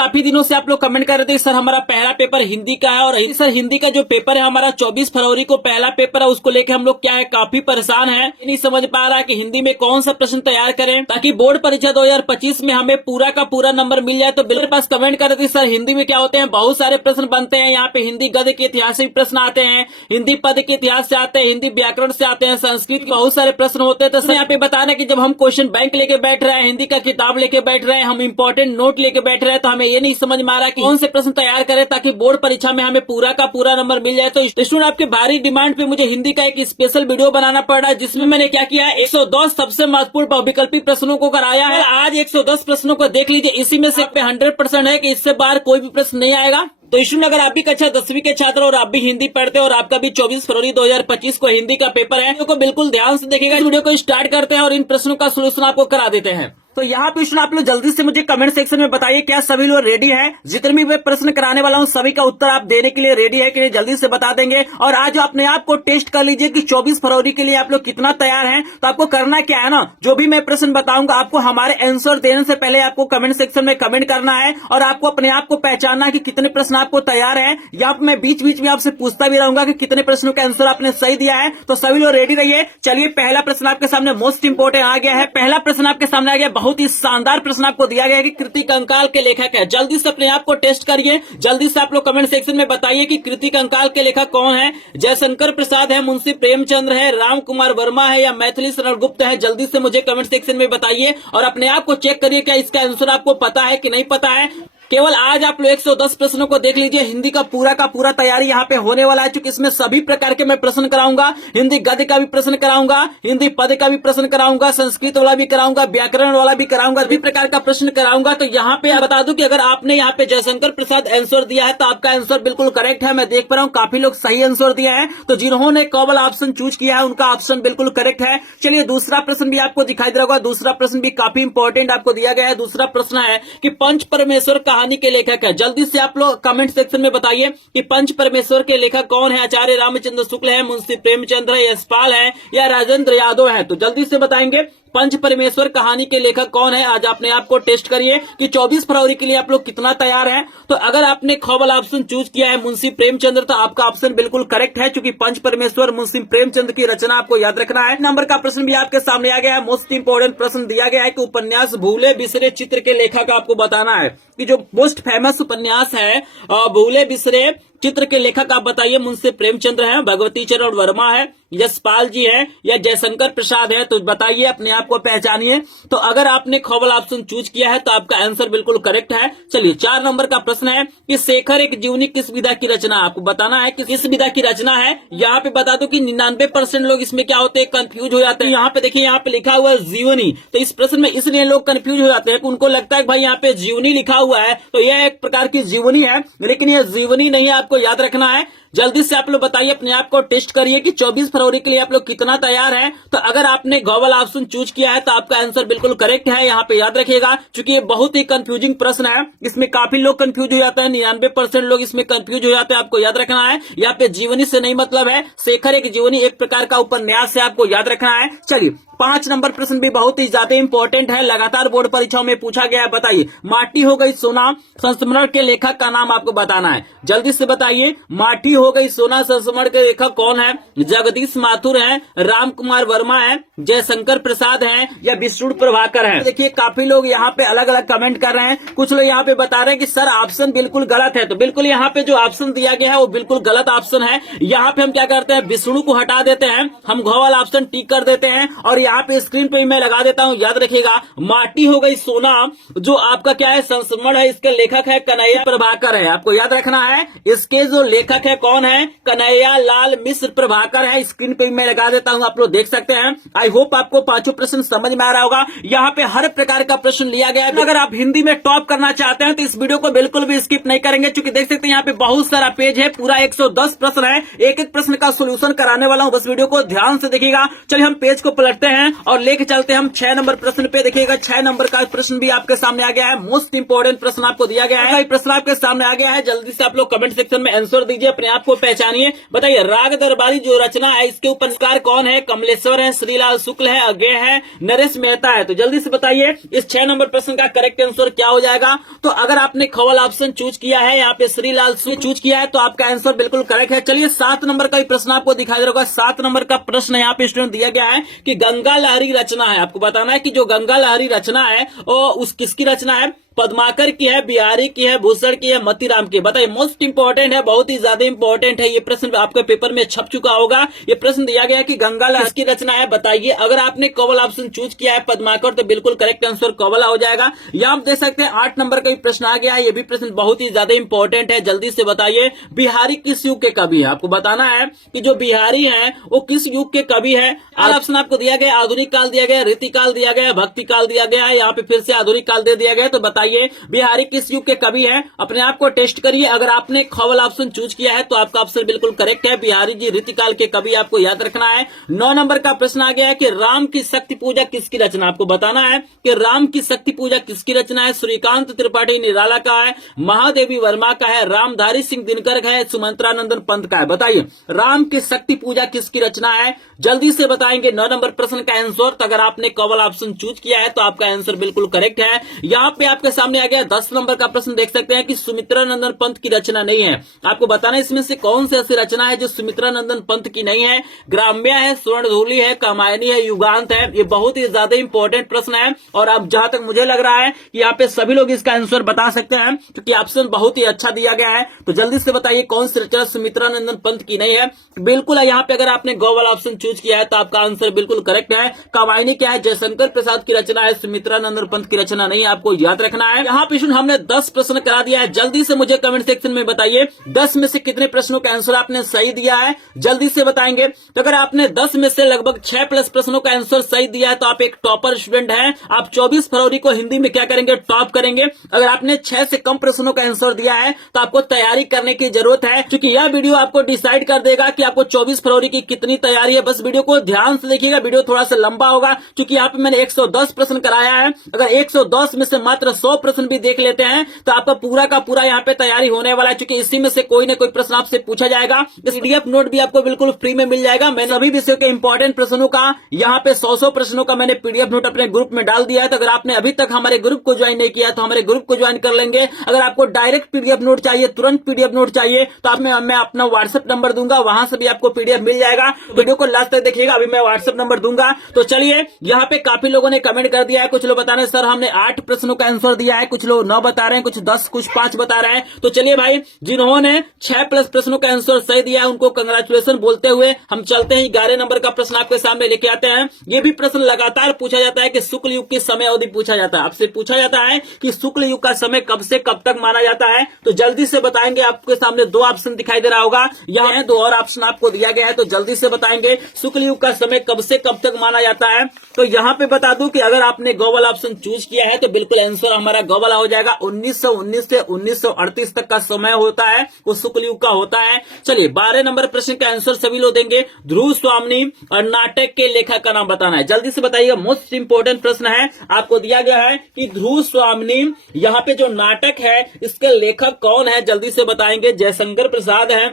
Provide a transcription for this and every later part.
काफी दिनों से आप लोग कमेंट कर रहे थे सर हमारा पहला पेपर हिंदी का है, और सर हिंदी का जो पेपर है हमारा 24 फरवरी को पहला पेपर है, उसको लेके हम लोग क्या है काफी परेशान है। नहीं समझ पा रहा है कि हिंदी में कौन सा प्रश्न तैयार करें ताकि बोर्ड परीक्षा 2025 में हमें पूरा का पूरा नंबर मिल जाए। तो मेरे पास कमेंट कर रहे थे सर हिंदी में क्या होते हैं, बहुत सारे प्रश्न बनते हैं यहाँ पे। हिंदी गद्य के इतिहास से प्रश्न आते हैं, हिंदी पद के इतिहास से आते हैं, हिंदी व्याकरण से आते हैं, संस्कृत के बहुत सारे प्रश्न होते हैं। तो सर यहाँ पे बताना कि जब हम क्वेश्चन बैंक लेके बैठ रहे हैं, हिंदी का किताब लेके बैठ रहे हैं, हम इंपॉर्टेंट नोट लेके बैठ रहे हैं, तो हमें ये नहीं समझ में आ रहा कि कौन से प्रश्न तैयार करें ताकि बोर्ड परीक्षा में हमें पूरा का पूरा नंबर मिल जाए। तो स्टूडेंट आपके भारी डिमांड पे मुझे हिंदी का एक स्पेशल वीडियो बनाना पड़ रहा है, जिसमें मैंने क्या किया है 110 सबसे महत्वपूर्ण बहुविकल्पी प्रश्नों को कराया है। आज 110 प्रश्नों को देख लीजिए, इसी में से 100% है कि इससे बाहर कोई भी प्रश्न नहीं आएगा। तो स्टूडेंट अगर आप भी कक्षा 10वीं के छात्र और आप भी हिंदी पढ़ते हो और आपका भी 24 फरवरी 2025 को हिंदी का पेपर है, तो बिल्कुल ध्यान से देखिएगा। इस वीडियो को स्टार्ट करते हैं और इन प्रश्नों का सोल्यूशन आपको करा देते हैं। तो यहाँ पे आप लोग जल्दी से मुझे कमेंट सेक्शन में बताइए क्या सभी लोग रेडी हैं? जितने भी मैं प्रश्न कराने वाला हूँ सभी का उत्तर आप देने के लिए रेडी है कि नहीं, जल्दी से बता देंगे। और आज अपने आप को टेस्ट कर लीजिए कि 24 फरवरी के लिए आप लोग कितना तैयार हैं। तो आपको करना क्या है ना, जो भी मैं प्रश्न बताऊंगा आपको हमारे आंसर देने से पहले आपको कमेंट सेक्शन में कमेंट करना है, और आपको अपने आप को पहचानना है कि कितने प्रश्न आपको तैयार है। या मैं बीच बीच में आपसे पूछता भी रहूंगा कि कितने प्रश्नों का आंसर आपने सही दिया है। तो सभी लोग रेडी रहिए। चलिए पहला प्रश्न आपके सामने मोस्ट इंपोर्टेंट आ गया है। पहला प्रश्न आपके सामने आ गया, बहुत ही शानदार प्रश्न आपको दिया गया है कि कृति कंकाल के लेखक है। जल्दी से अपने आप को टेस्ट करिए, जल्दी से आप लोग कमेंट सेक्शन में बताइए कि कृति कंकाल के लेखक कौन है। जयशंकर प्रसाद है, मुंशी प्रेमचंद्र है, राम कुमार वर्मा है, या मैथिली शरण गुप्त है। जल्दी से मुझे कमेंट सेक्शन में बताइए और अपने आप को चेक करिए क्या इसका आंसर आपको पता है कि नहीं पता है। केवल आज आप लोग 110 प्रश्नों को देख लीजिए। हिंदी का पूरा तैयारी यहाँ पे होने वाला है, क्योंकि इसमें सभी प्रकार के मैं प्रश्न कराऊंगा। हिंदी गद्य का भी प्रश्न कराऊंगा, हिंदी पद का भी प्रश्न कराऊंगा, संस्कृत वाला भी कराऊंगा, व्याकरण वाला भी कराऊंगा, सभी प्रकार का प्रश्न कराऊंगा। तो यहाँ पे बता दूं कि अगर आपने यहाँ पे जयशंकर प्रसाद आंसर दिया है तो आपका आंसर बिल्कुल करेक्ट है। मैं देख पा रहा हूँ काफी लोग सही आंसर दिया है, तो जिन्होंने केवल ऑप्शन चूज किया है उनका ऑप्शन बिल्कुल करेक्ट है। चलिए दूसरा प्रश्न भी आपको दिखाई दे रहा होगा, दूसरा प्रश्न भी काफी इंपॉर्टेंट आपको दिया गया है। दूसरा प्रश्न है कि पंच परमेश्वर कहानी के लेखक है। जल्दी से आप लोग कमेंट सेक्शन में बताइए कि पंच परमेश्वर के लेखक कौन है। आचार्य रामचंद्र शुक्ल है, मुंशी प्रेमचंद्र है, यशपाल है, या राजेंद्र यादव है। तो जल्दी से बताएंगे पंच परमेश्वर कहानी के लेखक कौन है। आज अपने आप को टेस्ट करिए कि 24 फरवरी के लिए आप लोग कितना तैयार हैं। तो अगर आपने ख वाला ऑप्शन चूज किया है मुंशी प्रेमचंद्र, तो आपका ऑप्शन बिल्कुल करेक्ट है, क्योंकि पंच परमेश्वर मुंशी प्रेमचंद्र की रचना आपको याद रखना है। नंबर का प्रश्न भी आपके सामने आ गया है। मोस्ट इंपोर्टेंट प्रश्न दिया गया है कि उपन्यास भूले बिसरे चित्र के लेखक आपको बताना है कि जो मोस्ट फेमस उपन्यास है भूले बिसरे चित्र के लेखक आप बताइए। मुंशी प्रेमचंद्र है, भगवती चरण वर्मा है, यशपाल जी है, या जयशंकर प्रसाद है। तो बताइए, अपने आप को पहचानिए। तो अगर आपने ख वाला ऑप्शन चूज किया है तो आपका आंसर बिल्कुल करेक्ट है। चलिए 4 नंबर का प्रश्न है कि शेखर एक जीवनी किस विधा की रचना, आपको बताना है कि किस विधा की रचना है। यहाँ पे बता दो कि 99% लोग इसमें क्या होते हैं, कंफ्यूज हो जाते हैं। यहाँ पे देखिए, यहाँ पे लिखा हुआ है जीवनी। तो इस प्रश्न में इसलिए लोग कंफ्यूज हो जाते हैं कि उनको लगता है कि भाई यहाँ पे जीवनी लिखा हुआ है तो यह एक प्रकार की जीवनी है, लेकिन यह जीवनी नहीं है, आपको याद रखना है। जल्दी से आप लोग बताइए, अपने आप को टेस्ट करिए कि 24 फरवरी के लिए आप लोग कितना तैयार हैं। तो अगर आपने ग वाला ऑप्शन चूज किया है तो आपका आंसर बिल्कुल करेक्ट है। यहाँ पे याद रखिएगा, क्योंकि ये बहुत ही कंफ्यूजिंग प्रश्न है, इसमें काफी लोग कंफ्यूज हो जाते हैं। 99% लोग इसमें कंफ्यूज हो जाते हैं, आपको याद रखना है। यहाँ पे जीवनी से नहीं मतलब है, शेखर एक जीवनी एक प्रकार का उपन्यास है, आपको याद रखना है। चलिए 5 नंबर प्रश्न भी बहुत ही ज्यादा इंपॉर्टेंट है, लगातार बोर्ड परीक्षाओं में पूछा गया है। बताइए, माटी हो गई सोना संस्मरण के लेखक का नाम आपको बताना है। जल्दी से बताइए, माटी हो गई सोना संस्मरण के लेखक कौन है। जगदीश माथुर है, राम कुमार वर्मा है, जयशंकर प्रसाद है, या विष्णु प्रभाकर है। देखिए काफी लोग यहाँ पे अलग अलग कमेंट कर रहे हैं। कुछ लोग यहाँ पे बता रहे हैं कि सर ऑप्शन बिल्कुल गलत है। तो बिल्कुल यहाँ पे जो ऑप्शन दिया गया है वो बिल्कुल गलत ऑप्शन है। यहाँ पे हम क्या करते हैं, विष्णु को हटा देते हैं, हम घ वाला ऑप्शन टिक कर देते हैं, और यहाँ पे स्क्रीन पे मैं लगा देता हूँ। याद रखिएगा, माटी हो गई सोना जो आपका क्या है संस्मरण है, इसके लेखक है कन्हैया प्रभाकर है, आपको याद रखना है। इसके जो लेखक है कौन है, कन्हैया लाल मिश्र प्रभाकर है। स्क्रीन पे मैं लगा देता हूँ, आप लोग देख सकते हैं। आई होप आपको पांचों प्रश्न समझ में आ रहा होगा। यहाँ पे हर प्रकार का प्रश्न लिया गया है। अगर आप हिंदी में टॉप करना चाहते हैं तो इस वीडियो को बिल्कुल भी स्किप नहीं करेंगे, क्योंकि देख सकते हैं यहाँ पे बहुत सारा पेज है, पूरा 110 प्रश्न है। एक एक प्रश्न का सोल्यूशन कराने वाला हूँ, बस वीडियो को ध्यान से देखिएगा। चलिए हम पेज को पलटते हैं और लेके चलते हैं हम 6 नंबर प्रश्न पे। देखिएगा 6 नंबर का प्रश्न भी आपके सामने आ गया है। मोस्ट इंपोर्टेंट प्रश्न आपको दिया गया है, प्रश्न आपके सामने आ गया है। जल्दी से आप लोग कमेंट सेक्शन में आंसर दीजिए, अपने आप आपको पहचानिए। बताइए राग दरबारी जो रचना है इसके उपन्यासकार कौन है? कमलेश्वर है, श्रीलाल शुक्ल है, अज्ञेय है, नरेश मेहता है। तो जल्दी से बताइए इस 6 नंबर प्रश्न का करेक्ट आंसर क्या हो जाएगा। तो अगर आपने खवल ऑप्शन चूज किया है, यहाँ पे श्रीलाल शुक्ल चूज किया है, तो आपका आंसर बिल्कुल करेक्ट है। चलिए 7 नंबर का प्रश्न आपको दिखाई दे रहा होगा। 7 नंबर का प्रश्न यहाँ पे स्टूडेंट दिया गया है कि गंगा लहरी रचना है। आपको बताना है कि जो गंगा लहरी रचना है वो उस किसकी रचना है? पद्माकर की है, बिहारी की है, भूषण की है, मतीराम की है। बताइए मोस्ट इंपॉर्टेंट है, बहुत ही ज्यादा इंपॉर्टेंट है। ये प्रश्न आपके पेपर में छप चुका होगा। ये प्रश्न दिया गया कि गंगा लहरी की रचना है। बताइए अगर आपने कवल ऑप्शन चूज किया है पद्माकर, तो बिल्कुल करेक्ट आंसर कवला हो जाएगा। यहाँ आप देख सकते हैं 8 नंबर का भी प्रश्न आ गया है। ये भी प्रश्न बहुत ही ज्यादा इंपॉर्टेंट है। जल्दी से बताइए बिहारी किस युग के कवि है? आपको बताना है कि जो बिहारी है वो किस युग के कवि है। ऑप्शन आपको दिया गया, आधुनिक काल दिया गया, रीति काल दिया गया, भक्ति काल दिया गया है, यहाँ पे फिर से आधुनिक काल दे दिया गया। तो बताइए बिहारी किस युग के कवि है? अपने आप को टेस्ट करिए। अगर आपने खवल ऑप्शन चूज किया है तो आपका ऑप्शन बिल्कुल करेक्ट है। बिहारी जी रीति काल के कवि आपको याद रखना है। 9 नंबर का प्रश्न आ गया है कि राम की शक्ति पूजा किसकी रचना? आपको बताना है कि राम की शक्ति पूजा किसकी रचना है। श्रीकांत त्रिपाठी निराला का है, महादेवी वर्मा का है, रामधारी सिंह दिनकर का है, सुमंत्रानंदन पंत का है। बताइए राम की शक्ति पूजा किसकी रचना है? जल्दी से बताएंगे 9 नंबर प्रश्न का आंसर। तो अगर आपने कवल ऑप्शन चूज किया है तो आपका आंसर बिल्कुल करेक्ट है। यहाँ पे आपके सामने आ गया 10 नंबर का प्रश्न। देख सकते हैं कि सुमित्रानंदन पंत की रचना नहीं है। आपको बताना है इसमें से कौन सी ऐसी रचना है जो सुमित्रानंदन पंत की नहीं है। ग्राम्य है, स्वर्णधूली है, कामायनी है, युगांत है। ये बहुत ही ज्यादा इंपॉर्टेंट प्रश्न है और अब जहां तक मुझे लग रहा है कि यहाँ पे सभी लोग इसका आंसर बता सकते हैं क्योंकि ऑप्शन बहुत ही अच्छा दिया गया है। तो जल्दी से बताइए कौन सी रचना सुमित्रानंदन पंत की नहीं है। बिल्कुल यहाँ पे अगर आपने गो वाला ऑप्शन चूज किया है तो आपका आंसर बिल्कुल करेक्ट है। कामायनी क्या है? जयशंकर प्रसाद की रचना है, सुमित्रानंदन पंत की रचना नहीं है। आपको याद रखना है। यहाँ पे हमने 10 प्रश्न करा दिया है। जल्दी से मुझे कमेंट सेक्शन में बताइए 10 में से कितने प्रश्नों का आंसर आपने सही दिया है। जल्दी से बताएंगे। तो अगर आपने 10 में से लगभग 6 प्लस प्रश्नों का आंसर सही दिया है तो आप एक टॉपर स्टूडेंट हैं। आप 24 फरवरी को हिंदी में क्या करेंगे? टॉप करेंगे। अगर आपने 6 से कम प्रश्नों का आंसर दिया है तो आपको तैयारी करने की जरूरत है क्योंकि यह वीडियो आपको डिसाइड कर देगा कि आपको 24 फरवरी की कितनी तैयारी है। बस वीडियो को ध्यान से देखिएगा। वीडियो थोड़ा सा लंबा होगा क्योंकि यहाँ पे मैंने 110 प्रश्न कराया है। अगर 110 में से मात्र 100 प्रश्न भी देख लेते हैं तो आपका पूरा का पूरा यहाँ पे तैयारी होने वाला है क्योंकि इसी में से कोई ना कोई प्रश्न आपसे पूछा जाएगा। इस पीडीएफ नोट भी आपको बिल्कुल फ्री में मिल जाएगा। मैंने सभी विषयों के इंपॉर्टेंट प्रश्नों का यहाँ पे 100 प्रश्नों का मैंने पीडीएफ नोट अपने ग्रुप में डाल दिया है। तो अगर आपने अभी तक हमारे ग्रुप को ज्वाइन नहीं किया तो हमारे ग्रुप को ज्वाइन कर लेंगे। अगर आपको डायरेक्ट पीडीएफ नोट चाहिए, तुरंत पीडीएफ नोट चाहिए तो आप मैं अपना व्हाट्सएप नंबर दूंगा, वहां से भी आपको पीडीएफ मिल जाएगा। वीडियो को लास्ट तक देखिएगा। अभी मैं व्हाट्सएप नंबर दूंगा। तो चलिए यहाँ पे काफी लोगों ने कमेंट कर दिया है। कुछ लोग बता रहे हैं सर हमने 8 प्रश्नों का आंसर दिया है, कुछ लोग 9 बता रहे हैं, कुछ 10, कुछ 5 बता रहे हैं। तो चलिए भाई जिन्होंने 6 प्लस प्रश्नों का आंसर सही दिया है उनको कंग्रेचुलेशन बोलते हुए हम चलते हैं 11 नंबर का प्रश्न आपके सामने लेके आते हैं। ये भी प्रश्न लगातार पूछा जाता है कि शुक्ल युग की समय अवधि पूछा जाता है। आपसे पूछा जाता है कि शुक्ल युग का समय कब से कब तक माना जाता है। तो जल्दी से बताएंगे। आपके सामने 2 ऑप्शन दिखाई दे रहा होगा, यहाँ 2 और ऑप्शन आपको दिया गया है। तो जल्दी से बताएंगे शुक्ल युग का समय कब से कब तक माना जाता है। तो यहाँ पे बता दूं कि अगर आपने गो वाला ऑप्शन चूज किया है तो बिल्कुल आंसर हमारा गो वाला हो जाएगा। 1919 से 1938 तक का समय होता है वो शुक्ल युग का होता है। चलिए 12 नंबर प्रश्न का आंसर सभी लोग देंगे। ध्रुव स्वामी और नाटक के लेखक का नाम बताना है। जल्दी से बताइएगा। मोस्ट इंपोर्टेंट प्रश्न है। आपको दिया गया है कि ध्रुव स्वामी यहाँ पे जो नाटक है इसके लेखक कौन है? जल्दी से बताएंगे। जयशंकर प्रसाद है,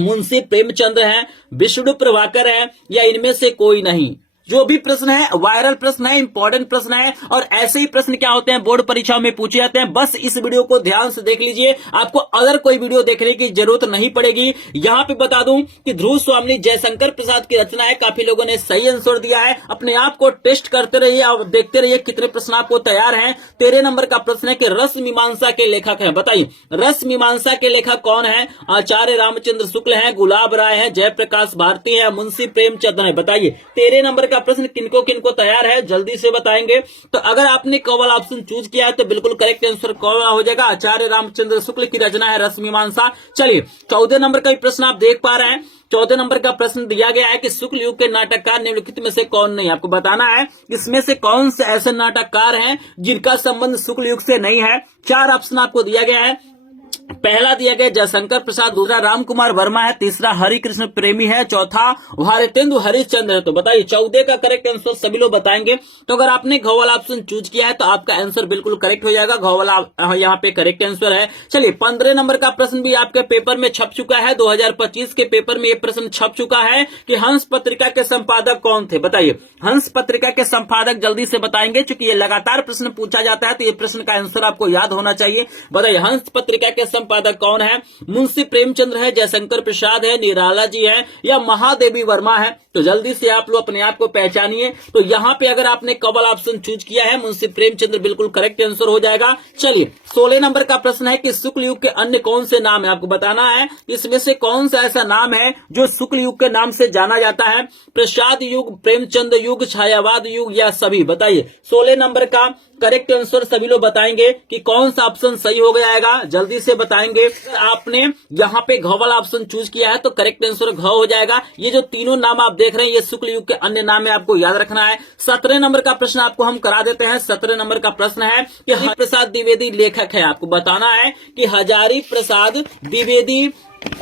मुंशी प्रेमचंद्र है, विष्णु प्रभाकर है या इनमें से कोई नहीं। जो भी प्रश्न है वायरल प्रश्न है, इंपॉर्टेंट प्रश्न है और ऐसे ही प्रश्न क्या होते हैं बोर्ड परीक्षाओं में पूछे जाते हैं। बस इस वीडियो को ध्यान से देख लीजिए। आपको अगर कोई वीडियो देखने की जरूरत नहीं पड़ेगी। यहाँ पे बता दूं कि ध्रुव स्वामी जयशंकर प्रसाद की रचना है। काफी लोगों ने सही आंसर दिया है। अपने आप को टेस्ट करते रहिए और देखते रहिए कितने प्रश्न आपको तैयार हैं। 13 नंबर का प्रश्न है कि रस मीमांसा के लेखक है। बताइए रस मीमांसा के लेखक कौन है? आचार्य रामचंद्र शुक्ल है, गुलाब राय है, जयप्रकाश भारती है, मुंशी प्रेमचंद है। बताइए 13 नंबर का प्रश्न किनको किनको तैयार है? जल्दी से बताएंगे। तो अगर आपने कवल ऑप्शन चूज किया है तो बिल्कुल करेक्ट आंसर कौन हो जाएगा? आचार्य रामचंद्र शुक्ल की रचना है रस मीमांसा। चलिए 14 नंबर का प्रश्न आप देख पा रहे हैं। 14 नंबर का प्रश्न दिया गया है कि शुक्ल युग के नाटककार निम्नलिखित में से कौन नहीं। आपको बताना है इसमें से कौन से ऐसे नाटककार हैं जिनका संबंध शुक्ल युग से नहीं है। 4 ऑप्शन आपको दिया गया है। पहला दिया गया जयशंकर प्रसाद, दूसरा राम कुमार वर्मा है, तीसरा हरिकृष्ण प्रेमी है, चौथा भारतेंदु हरिश्चंद्र है। तो बताइए 14 का करेक्ट आंसर सभी लोग बताएंगे। तो अगर आपने घ वाला ऑप्शन चूज किया है तो आपका आंसर बिल्कुल करेक्ट हो जाएगा, घ वाला यहाँ पे करेक्ट आंसर है। चलिए 15 नंबर का प्रश्न भी आपके पेपर में छप चुका है, 2025 के पेपर में ये प्रश्न छप चुका है कि हंस पत्रिका के संपादक कौन थे। बताइए हंस पत्रिका के संपादक जल्दी से बताएंगे, क्योंकि ये लगातार प्रश्न पूछा जाता है तो ये प्रश्न का आंसर आपको याद होना चाहिए। बताइए हंस पत्रिका के संपादक कौन है? मुंशी प्रेमचंद्र है, जयशंकर प्रसाद है, निराला जी है या महादेवी वर्मा है। तो जल्दी से आप लोग अपने आप को पहचानिए। तो यहाँ पे अगर आपने कवल ऑप्शन चूज किया है मुंशी प्रेमचंद्र, बिल्कुल करेक्ट आंसर हो जाएगा। चलिए 16 नंबर का प्रश्न है कि शुक्ल युग के अन्य कौन से नाम है, आपको बताना है इसमें से कौन सा ऐसा नाम है जो शुक्ल युग के नाम से जाना जाता है। प्रसाद युग, प्रेमचंद युग, छायावाद युग या सभी। बताइए 16 नंबर का करेक्ट आंसर सभी लोग बताएंगे कि कौन सा ऑप्शन सही हो गया, जल्दी से बताएंगे। आपने यहाँ पे घ वाला ऑप्शन चूज किया है तो करेक्ट आंसर घ हो जाएगा। ये जो तीनों नाम आप देख रहे हैं ये शुक्ल युग के अन्य नाम है, आपको याद रखना है। 17 नंबर का प्रश्न आपको हम करा देते हैं। 17 नंबर का प्रश्न है कि हजारी प्रसाद द्विवेदी लेखक है। आपको बताना है कि हजारी प्रसाद द्विवेदी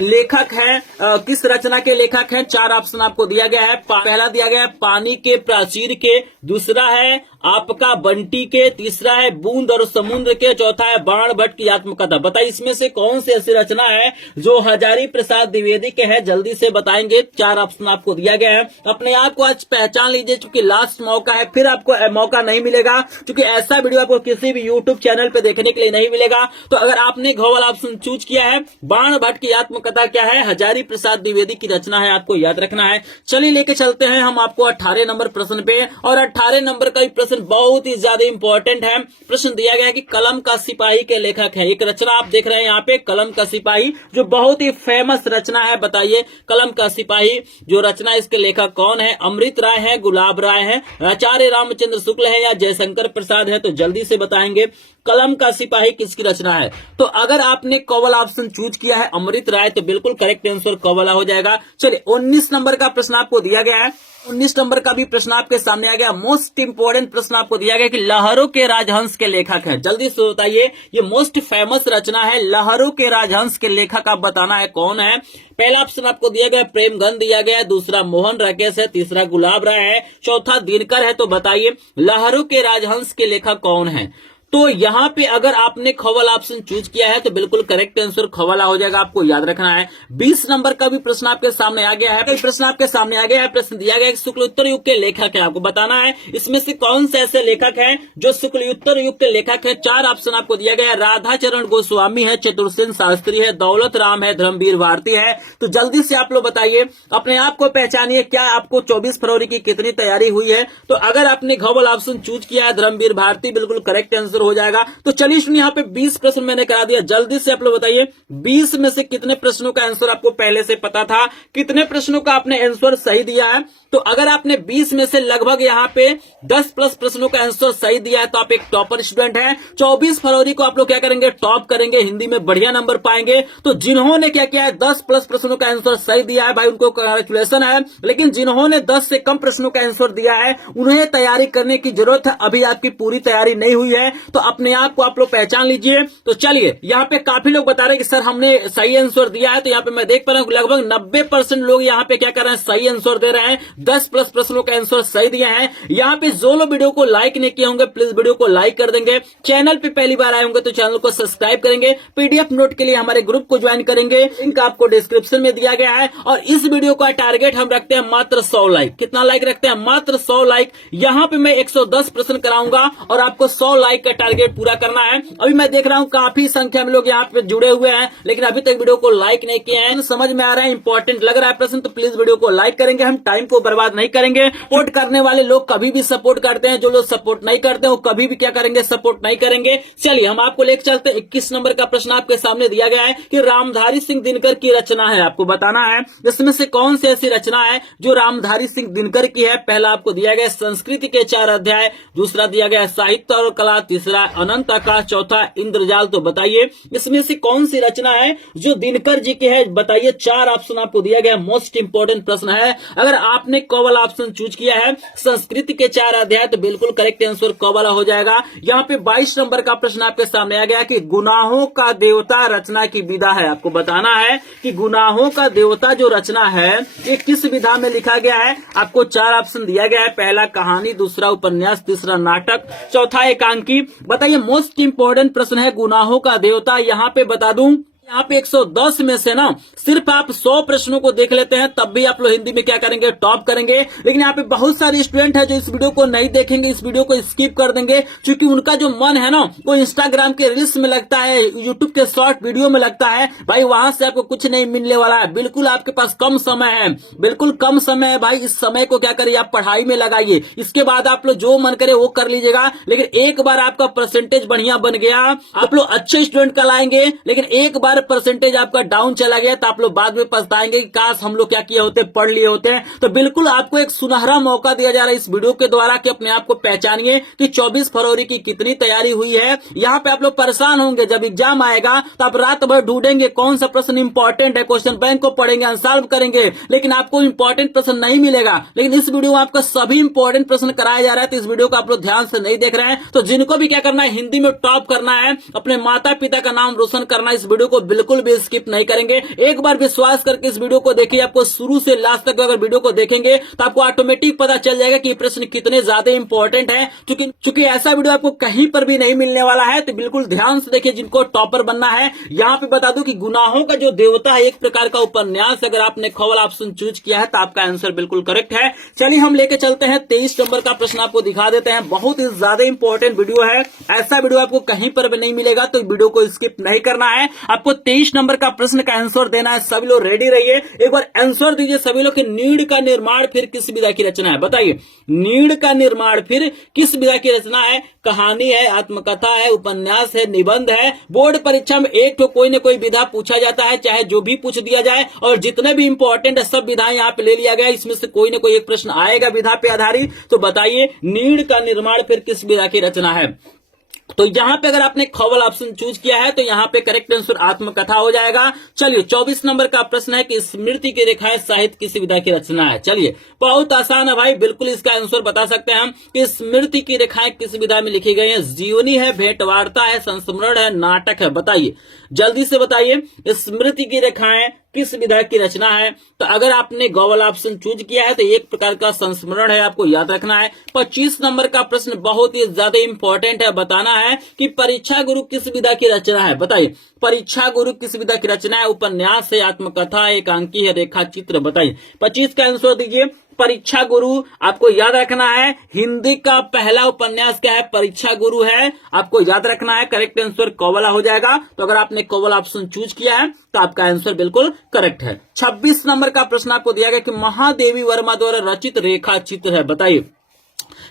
लेखक है, किस रचना के लेखक हैं। 4 ऑप्शन आपको दिया गया है। पहला दिया गया है पानी के प्राचीर के, दूसरा है आपका बंटी के, तीसरा है बूंद और समुद्र के, चौथा है बाण भट्ट की आत्मकथा। बताइए इसमें से कौन सी ऐसी रचना है जो हजारी प्रसाद द्विवेदी के है, जल्दी से बताएंगे। 4 ऑप्शन आपको दिया गया है। अपने आप को आज पहचान लीजिए, क्योंकि लास्ट मौका है, फिर आपको मौका नहीं मिलेगा, क्योंकि ऐसा वीडियो आपको किसी भी यूट्यूब चैनल पे देखने के लिए नहीं मिलेगा। तो अगर आपने घ वाला ऑप्शन चूज किया है, बाण भट्ट की आत्मकथा क्या है, हजारी प्रसाद द्विवेदी की रचना है, आपको याद रखना है। चलिए लेके चलते हैं हम आपको 18 नंबर प्रश्न पे, और 18 नंबर का प्रश्न बहुत ही ज्यादा इंपॉर्टेंट है। प्रश्न दिया गया है कि कलम का सिपाही के लेखक है। एक रचना आप देख रहे हैं यहाँ पे, कलम का सिपाही, जो बहुत ही फेमस रचना है। बताइए कलम का सिपाही जो रचना, इसके लेखक कौन है? अमृत राय है, गुलाब राय है, आचार्य रामचंद्र शुक्ल है या जयशंकर प्रसाद है। तो जल्दी से बताएंगे कलम का सिपाही किसकी रचना है। तो अगर आपने कवल ऑप्शन चूज किया है अमृत राय, तो बिल्कुल करेक्ट आंसर कवला हो जाएगा। चलिए 19 नंबर का प्रश्न आपको दिया गया है। 19 नंबर का भी प्रश्न आपके सामने आ गया। मोस्ट इंपोर्टेंट प्रश्न आपको दिया गया कि लहरों के राजहंस के लेखक हैं। जल्दी से बताइए, ये मोस्ट फेमस रचना है, लहरों के राजहंस के लेखक आप बताना है कौन है। पहला ऑप्शन आपको दिया गया प्रेमगंध दिया गया है, दूसरा मोहन राकेश है, तीसरा गुलाब राय है, चौथा दिनकर है। तो बताइए लहरों के राजहंस के लेखक कौन है। तो यहाँ पे अगर आपने खवाला ऑप्शन चूज किया है तो बिल्कुल करेक्ट आंसर खवाला हो जाएगा, आपको याद रखना है। 20 नंबर का भी प्रश्न आपके सामने आ गया है। प्रश्न आपके सामने आ गया है, प्रश्न दिया गया है शुक्लोत्तर युग के लेखक है। आपको बताना है इसमें से कौन से ऐसे लेखक हैं जो शुक्लोत्तर युग के लेखक है। 4 ऑप्शन आपको दिया गया है। राधा चरण गोस्वामी है, चतुर्सेन शास्त्री है, दौलत राम है, धर्मवीर भारती है। तो जल्दी से आप लोग बताइए, अपने आप को पहचानिए, क्या आपको 24 फरवरी की कितनी तैयारी हुई है। तो अगर आपने घवल ऑप्शन चूज किया है धर्मवीर भारती, बिल्कुल करेक्ट आंसर हो जाएगा। तो चलिए सुनिए, यहाँ पे 20 प्रश्न मैंने करा दिया। जल्दी से आप लोग बताइए 20 में से कितने प्रश्नों का आंसर आपको पहले से पता था, कितने प्रश्नों का आपने आंसर सही दिया है। तो अगर आपने 20 में से लगभग यहाँ पे 10 प्लस प्रश्नों का आंसर सही दिया है तो आप एक टॉपर स्टूडेंट हैं। 24 फरवरी को आप लोग क्या करेंगे, टॉप करेंगे, हिंदी में बढ़िया नंबर पाएंगे। तो जिन्होंने क्या किया है 10 प्लस प्रश्नों का आंसर सही दिया है भाई, उनको कांग्रेचुलेशन है। लेकिन जिन्होंने 10 से कम प्रश्नों का आंसर दिया है उन्हें तैयारी करने की जरूरत है, अभी आपकी पूरी तैयारी नहीं हुई है। तो अपने आप को आप लोग पहचान लीजिए। तो चलिए, यहाँ पे काफी लोग बता रहे हैं कि सर हमने सही आंसर दिया है। तो यहाँ पे मैं देख पा रहा हूँ लगभग 90% लोग यहाँ पे क्या कर रहे हैं, सही आंसर दे रहे हैं। 10 प्लस प्रश्नों का आंसर सही दिया है। यहाँ पे जो लोग वीडियो को लाइक नहीं किए होंगे प्लीज वीडियो को लाइक कर देंगे। चैनल पे पहली बार आए होंगे तो चैनल को सब्सक्राइब करेंगे। पीडीएफ नोट के लिए हमारे ग्रुप को ज्वाइन करेंगे, लिंक आपको डिस्क्रिप्शन में दिया गया है। और इस वीडियो का टारगेट हम रखते हैं मात्र 100 लाइक। कितना लाइक रखते हैं, मात्र 100 लाइक। यहाँ पे मैं 110 प्रश्न कराऊंगा और आपको 100 लाइक का टारगेट पूरा करना है। अभी मैं देख रहा हूँ काफी संख्या में लोग यहाँ पे जुड़े हुए हैं, लेकिन अभी तक वीडियो को लाइक नहीं किए हैं। समझ में आ रहा है, इंपॉर्टेंट लग रहा है प्रश्न, तो प्लीज वीडियो को लाइक करेंगे। हम टाइम को बर्बाद नहीं करेंगे। सपोर्ट करने वाले लोग कभी भी सपोर्ट करते हैं, जो लोग सपोर्ट नहीं करते वो कभी भी क्या करेंगे, सपोर्ट नहीं करेंगे। चलिए हम आपको लेकर चलते हैं। 21 नंबर का प्रश्न आपके सामने दिया गया है कि रामधारी सिंह दिनकर की रचना है। आपको बताना है इसमें से कौन सी ऐसी रचना है जो रामधारी सिंह दिनकर की है। पहला आपको दिया गया संस्कृति के 4 अध्याय, दूसरा दिया गया साहित्य और कला, तीसरा तीसरा अनंत आकाश, चौथा इंद्रजाल। तो बताइए इसमें से कौन सी रचना है जो दिनकर जी की है? बताइए, 4 ऑप्शन आपको दिया गया। मोस्ट इंपोर्टेंट प्रश्न है। अगर आपने क वाला ऑप्शन चूज किया है संस्कृत के 4 अध्याय, तो बिल्कुल करेक्ट आंसर क वाला हो जाएगा। यहाँ पे 22 नंबर का प्रश्न आपके सामने आ गया कि गुनाहों का देवता रचना की विधा है। आपको बताना है कि गुनाहों का देवता जो रचना है ये किस विधा में लिखा गया है। आपको 4 ऑप्शन दिया गया है। पहला कहानी, दूसरा उपन्यास, तीसरा नाटक, चौथा एकांकी। बताइए मोस्ट इंपोर्टेंट प्रश्न है गुनाहों का देवता। यहाँ पे बता दूं, यहाँ पे 110 में से ना सिर्फ आप 100 प्रश्नों को देख लेते हैं तब भी आप लोग हिंदी में क्या करेंगे, टॉप करेंगे। लेकिन यहाँ पे बहुत सारे स्टूडेंट है जो इस वीडियो को नहीं देखेंगे, इस वीडियो को स्किप कर देंगे, क्योंकि उनका जो मन है ना वो इंस्टाग्राम के रील्स में लगता है, यूट्यूब के शॉर्ट वीडियो में लगता है। भाई वहां से आपको कुछ नहीं मिलने वाला है। बिल्कुल आपके पास कम समय है, बिल्कुल कम समय है भाई। इस समय को क्या करिए, आप पढ़ाई में लगाइए। इसके बाद आप लोग जो मन करे वो कर लीजिएगा। लेकिन एक बार आपका परसेंटेज बढ़िया बन गया, आप लोग अच्छे स्टूडेंट कहलाएंगे। लेकिन एक बार परसेंटेज आपका डाउन चला गया तो आप लोग बाद में पछताएंगे कि काश हम लोग क्या किए होते, पढ़ लिए होते हैं। तो बिल्कुल आपको एक सुनहरा मौका दिया जा रहा है इस वीडियो के द्वारा कि अपने आप को पहचानिए कि 24 फरवरी की कितनी तैयारी हुई है। यहाँ पे आप लोग परेशान होंगे, जब एग्जाम आएगा तो आप रात भर ढूंढेंगे कौन सा प्रश्न इंपॉर्टेंट है, क्वेश्चन बैंक को पढ़ेंगे, अनसॉल्व करेंगे, लेकिन आपको इंपॉर्टेंट प्रश्न नहीं मिलेगा। लेकिन इस वीडियो में आपका सभी इंपॉर्टेंट प्रश्न कराया जा रहा है, तो इस वीडियो को आप लोग ध्यान से नहीं देख रहे हैं। तो जिनको भी क्या करना है, हिंदी में टॉप करना है, अपने माता पिता का नाम रोशन करना है, इस वीडियो को बिल्कुल भी स्किप नहीं करेंगे। एक बार विश्वास करके इस वीडियो को देखिए। आपको शुरू से लास्ट तक अगर वीडियो को देखेंगे तो आपको ऑटोमेटिक पता चल जाएगा कि ये प्रश्न कितने ज्यादा इंपॉर्टेंट है। क्योंकि ऐसा वीडियो आपको कहीं पर भी नहीं मिलने वाला है। तो बिल्कुल ध्यान से देखिए जिनको टॉपर बनना है। यहाँ पे बता दूं कि गुनाहों का जो देवता है एक प्रकार का उपन्यास। अगर आपने ख वाला ऑप्शन चूज किया है तो आपका आंसर बिल्कुल करेक्ट है। चलिए हम लेके चलते हैं 23 नंबर का प्रश्न आपको दिखा देते हैं। बहुत ही ज्यादा इंपॉर्टेंट वीडियो है, ऐसा वीडियो आपको कहीं पर भी नहीं मिलेगा, तो वीडियो को स्किप नहीं करना है। आपको 23 नंबर का प्रश्न का आंसर देना है। सभी लोग रेडी रहिए, एक बार आंसर दीजिए सभी लोग कि नीड़ का निर्माण फिर किस विधा की रचना है। बताइए नीड़ का निर्माण फिर किस विधा की रचना है? कहानी है, आत्मकथा है, उपन्यास है, निबंध है। बोर्ड परीक्षा में एक तो कोई न कोई विधा पूछा जाता है, चाहे जो भी पूछ दिया जाए, और जितने भी इंपॉर्टेंट है सब विधाएं यहाँ पे ले लिया गया। इसमें से कोई न कोई एक प्रश्न आएगा विधा पे आधारित। तो बताइए नीड़ का निर्माण फिर किस विधा की रचना है? तो यहाँ पे अगर आपने ख वाला ऑप्शन चूज किया है तो यहाँ पे करेक्ट आंसर आत्मकथा हो जाएगा। चलिए 24 नंबर का प्रश्न है कि स्मृति की रेखाएं साहित्य किस विधा की रचना है। चलिए बहुत आसान है भाई, बिल्कुल इसका आंसर बता सकते हैं हम कि स्मृति की रेखाएं किस विधा में लिखी गई है। जीवनी है, भेंटवार्ता है, संस्मरण है, नाटक है। बताइए जल्दी से बताइए स्मृति की रेखाएं किस विधा की रचना है। तो अगर आपने ग वाला ऑप्शन चूज किया है तो एक प्रकार का संस्मरण है, आपको याद रखना है। 25 नंबर का प्रश्न बहुत ही ज्यादा इंपॉर्टेंट है, बताना है कि परीक्षा गुरु किस विधा की रचना है। बताइए परीक्षा गुरु किस विधा की रचना है? उपन्यास है, आत्मकथा है, एकांकी है, रेखा चित्र। बताइए 25 का आंसर दीजिए। परीक्षा गुरु आपको याद रखना है, हिंदी का पहला उपन्यास क्या है? परीक्षा गुरु है, आपको याद रखना है। करेक्ट आंसर क वाला हो जाएगा। तो अगर आपने क वाला ऑप्शन चूज किया है तो आपका आंसर बिल्कुल करेक्ट है। 26 नंबर का प्रश्न आपको दिया गया कि महादेवी वर्मा द्वारा रचित रेखा चित्र है। बताइए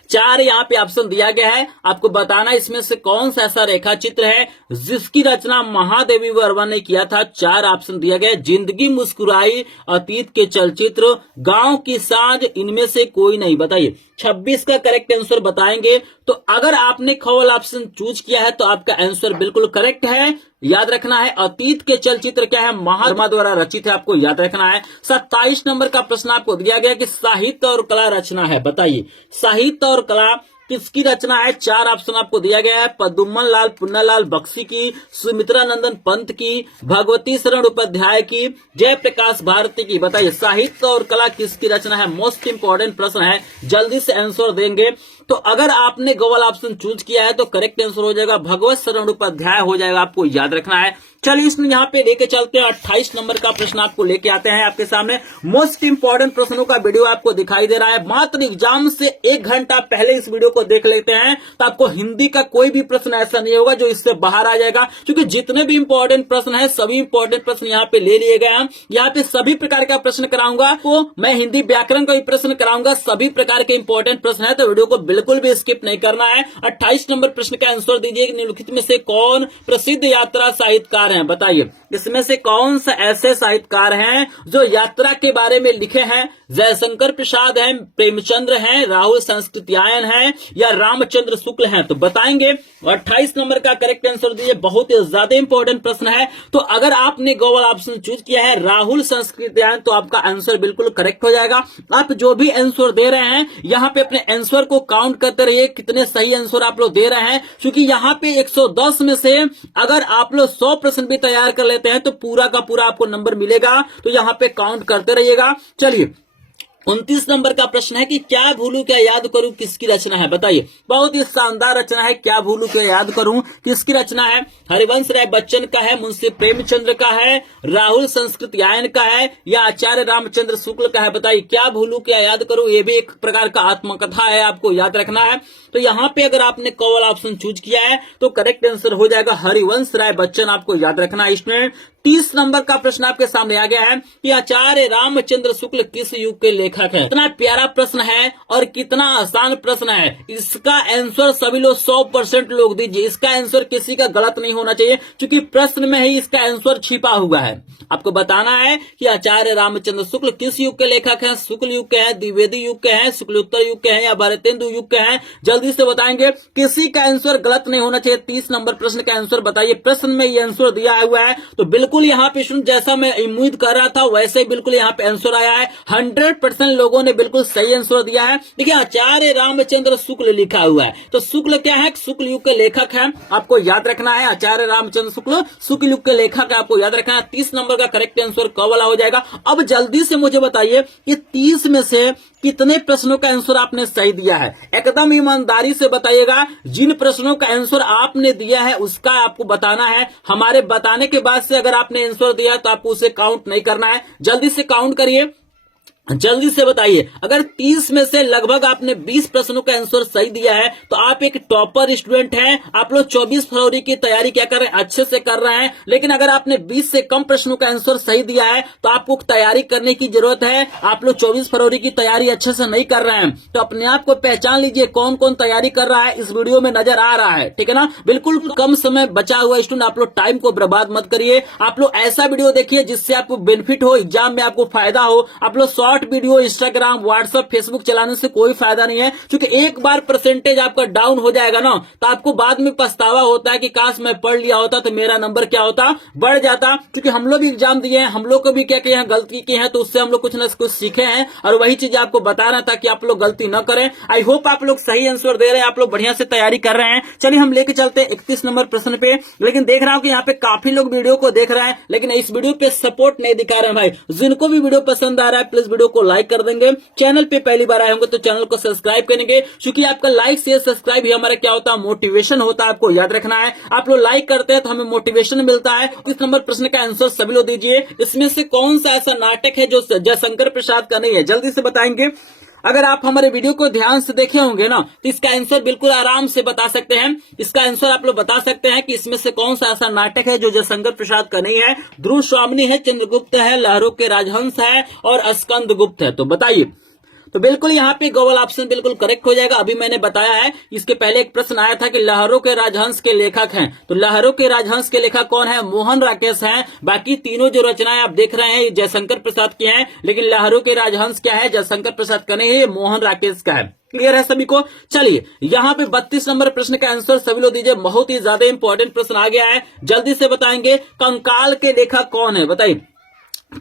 4 यहाँ पे ऑप्शन दिया गया है, आपको बताना इसमें से कौन सा ऐसा रेखा चित्र है जिसकी रचना महादेवी वर्मा ने किया था। 4 ऑप्शन दिया गया, जिंदगी मुस्कुराई, अतीत के चलचित्र, गांव की सांझ, इनमें से कोई नहीं। बताइए 26 का करेक्ट आंसर बताएंगे। तो अगर आपने ख वाला ऑप्शन चूज किया है तो आपका आंसर बिल्कुल करेक्ट है। याद रखना है अतीत के चलचित्र क्या है? महावर्मा द्वारा रचित है, आपको याद रखना है। 27 नंबर का प्रश्न आपको दिया गया कि साहित्य और कला रचना है। बताइए साहित्य और कला किसकी रचना है? 4 ऑप्शन आपको दिया गया है, पद्मन लाल पुन्नालाल बख्शी की, सुमित्रा नंदन पंत की, भगवती शरण उपाध्याय की, जयप्रकाश भारती की। बताइए साहित्य और कला किसकी रचना है? मोस्ट इंपॉर्टेंट प्रश्न है, जल्दी से आंसर देंगे। तो अगर आपने ग वाला ऑप्शन चूज किया है तो करेक्ट आंसर हो जाएगा भगवत शरण उपाध्याय हो जाएगा, आपको याद रखना है। चलिए इसमें यहाँ पे लेके चलते हैं 28 नंबर का प्रश्न आपको लेके आते हैं आपके सामने। मोस्ट इंपॉर्टेंट प्रश्नों का वीडियो आपको दिखाई दे रहा है। मात्र एग्जाम से 1 घंटा पहले इस वीडियो को देख लेते हैं तो आपको हिंदी का कोई भी प्रश्न ऐसा नहीं होगा जो इससे बाहर आ जाएगा, क्योंकि जितने भी इंपॉर्टेंट प्रश्न है सभी इंपॉर्टेंट प्रश्न यहाँ पे ले लिए गए हैं। यहाँ पे सभी प्रकार का प्रश्न कराऊंगा, तो मैं हिंदी व्याकरण का भी प्रश्न कराऊंगा। सभी प्रकार के इंपॉर्टेंट प्रश्न है, तो वीडियो को बिल्कुल भी स्किप नहीं करना है। 28 नंबर प्रश्न का आंसर दीजिए, निम्नलिखित में से कौन प्रसिद्ध यात्रा साहित्यकार हैं? बताइए इसमें से कौन सा ऐसे साहित्यकार हैं जो यात्रा के बारे में लिखे हैं? जयशंकर प्रसाद हैं, प्रेमचंद्र हैं, राहुल संस्कृत्यायन हैं या रामचंद्र शुक्ल हैं? तो बताएंगे। 28 नंबर का करेक्ट आंसर दीजिए, बहुत ही ज्यादा इंपॉर्टेंट प्रश्न है। तो अगर आपने गो वाला ऑप्शन चूज किया है राहुल संस्कृत्यायन, तो आपका आंसर बिल्कुल करेक्ट हो जाएगा। आप जो भी आंसर दे रहे हैं यहाँ पे अपने आंसर को काउंट करते रहिए, कितने सही आंसर आप लोग दे रहे हैं, क्योंकि यहाँ पे 110 में से अगर आप लोग 100 प्रश्न भी तैयार कर लेते हैं तो पूरा का पूरा आपको नंबर मिलेगा। तो यहाँ पे काउंट करते रहिएगा। चलिए 29 नंबर का प्रश्न है कि क्या भूलू क्या याद करूं किसकी रचना है? बताइए। बहुत ही शानदार रचना है, क्या भूलू क्या याद करूं किसकी रचना है? हरिवंश राय बच्चन का है, मुंशी प्रेमचंद्र का है, राहुल संस्कृत्यायन का है या आचार्य रामचंद्र शुक्ल का है? बताइए। क्या भूलू क्या याद करूं, ये भी एक प्रकार का आत्मकथा है, आपको याद रखना है। तो यहाँ पे अगर आपने क वाला ऑप्शन चूज किया है तो करेक्ट आंसर हो जाएगा हरिवंश राय बच्चन, आपको याद रखना है। इसमें 30 नंबर का प्रश्न आपके सामने आ गया है कि आचार्य रामचंद्र शुक्ल किस युग के लेखक हैं? कितना प्यारा प्रश्न है और कितना आसान प्रश्न है। इसका आंसर सभी लोग 100% लोग दीजिए। इसका आंसर किसी का गलत नहीं होना चाहिए, क्योंकि प्रश्न में ही इसका आंसर छिपा हुआ है। आपको बताना है कि आचार्य रामचंद्र शुक्ल किस युग के लेखक हैं? शुक्ल युग के हैं, द्विवेदी युग के हैं, शुक्लोत्तर युग के हैं या भारतेंदु युग के हैं? जल्दी से बताएंगे, किसी का आंसर गलत नहीं होना चाहिए। 30 नंबर प्रश्न का आंसर बताइए। प्रश्न में ये आंसर दिया हुआ है, तो बिल्कुल यहाँ पे जैसा मैं उम्मीद कर रहा था वैसे ही बिल्कुल यहाँ पे आंसर आया है। 100% लोगों ने बिल्कुल सही आंसर दिया है। देखिए आचार्य रामचंद्र शुक्ल लिखा हुआ है, तो शुक्ल क्या है? शुक्ल युग के लेखक है, आपको याद रखना है। आचार्य रामचंद्र शुक्ल युग के लेखक है, आपको याद रखना है। 30 नंबर का करेक्ट आंसर क वाला हो जाएगा। अब जल्दी से मुझे बताइए कि 30 में से कितने प्रश्नों का आंसर आपने सही दिया है? एकदम ईमानदारी से बताइएगा। जिन प्रश्नों का आंसर आपने दिया है उसका आपको बताना है। हमारे बताने के बाद से अगर आपने आंसर दिया तो आपको उसे काउंट नहीं करना है। जल्दी से काउंट करिए, जल्दी से बताइए। अगर 30 में से लगभग आपने 20 प्रश्नों का आंसर सही दिया है तो आप एक टॉपर स्टूडेंट हैं। आप लोग 24 फरवरी की तैयारी क्या कर रहे हैं? अच्छे से कर रहे हैं। लेकिन अगर आपने 20 से कम प्रश्नों का आंसर सही दिया है तो आपको तैयारी करने की जरूरत है। आप लोग 24 फरवरी की तैयारी अच्छे से नहीं कर रहे हैं, तो अपने आप को पहचान लीजिए कौन कौन तैयारी कर रहा है। इस वीडियो में नजर आ रहा है, ठीक है ना? बिल्कुल कम समय बचा हुआ स्टूडेंट, आप लोग टाइम को बर्बाद मत करिए। आप लोग ऐसा वीडियो देखिए जिससे आपको बेनिफिट हो, एग्जाम में आपको फायदा हो। आप लोग short video Instagram WhatsApp Facebook चलाने से कोई फायदा नहीं है, क्योंकि एक बार परसेंटेज आपका डाउन हो जाएगा ना तो आपको बाद में पछतावा होता है कि काश मैं पढ़ लिया होता तो मेरा नंबर क्या होता, बढ़ जाता। क्योंकि हम लोग भी एग्जाम दिए हैं, हम लोग को भी क्या किया है, गलती की है, तो उससे हम लोग कुछ न कुछ सीखे हैं और वही चीज आपको बता रहा था कि आप लोग गलती न करें। आई होप आप लोग सही आंसर दे रहे हैं, आप लोग बढ़िया से तैयारी कर रहे हैं। चलिए हम लेके चलते हैं 31 नंबर प्रश्न पे। लेकिन देख रहा हूं कि यहाँ पे काफी लोग वीडियो को देख रहे हैं लेकिन इस वीडियो पे सपोर्ट नहीं दिखा रहे हैं। भाई जिनको भी वीडियो पसंद आ रहा है प्लीज वीडियो को लाइक कर देंगे। चैनल पे पहली बार आए होंगे तो चैनल को सब्सक्राइब करेंगे, क्योंकि आपका लाइक शेयर सब्सक्राइब ही हमारा क्या होता है, मोटिवेशन होता है। आपको याद रखना है, आप लोग लाइक करते हैं तो हमें मोटिवेशन मिलता है। इस नंबर प्रश्न का आंसर सभी लोग दीजिए। इसमें से कौन सा ऐसा नाटक है जो जयशंकर प्रसाद का नहीं है? जल्दी से बताएंगे। अगर आप हमारे वीडियो को ध्यान से देखे होंगे ना तो इसका आंसर बिल्कुल आराम से बता सकते हैं। इसका आंसर आप लोग बता सकते हैं कि इसमें से कौन सा ऐसा नाटक है जो जयशंकर प्रसाद का नहीं है। ध्रुव स्वामिनी है, चंद्रगुप्त है, लहरों के राजहंस है और स्कंद गुप्त है। तो बताइए। तो बिल्कुल यहाँ पे गॉगल ऑप्शन बिल्कुल करेक्ट हो जाएगा। अभी मैंने बताया है, इसके पहले एक प्रश्न आया था कि लहरों के राजहंस के लेखक हैं, तो लहरों के राजहंस के लेखक कौन है? मोहन राकेश हैं। बाकी तीनों जो रचनाएं आप देख रहे हैं ये जयशंकर प्रसाद की हैं, लेकिन लहरों के राजहंस क्या है? जयशंकर प्रसाद का नहीं है, मोहन राकेश का है। क्लियर है सभी को? चलिए यहाँ पे 32 नंबर प्रश्न का आंसर सभी लोग दीजिए। बहुत ही ज्यादा इंपॉर्टेंट प्रश्न आ गया है, जल्दी से बताएंगे। कंकाल के लेखक कौन है? बताइए।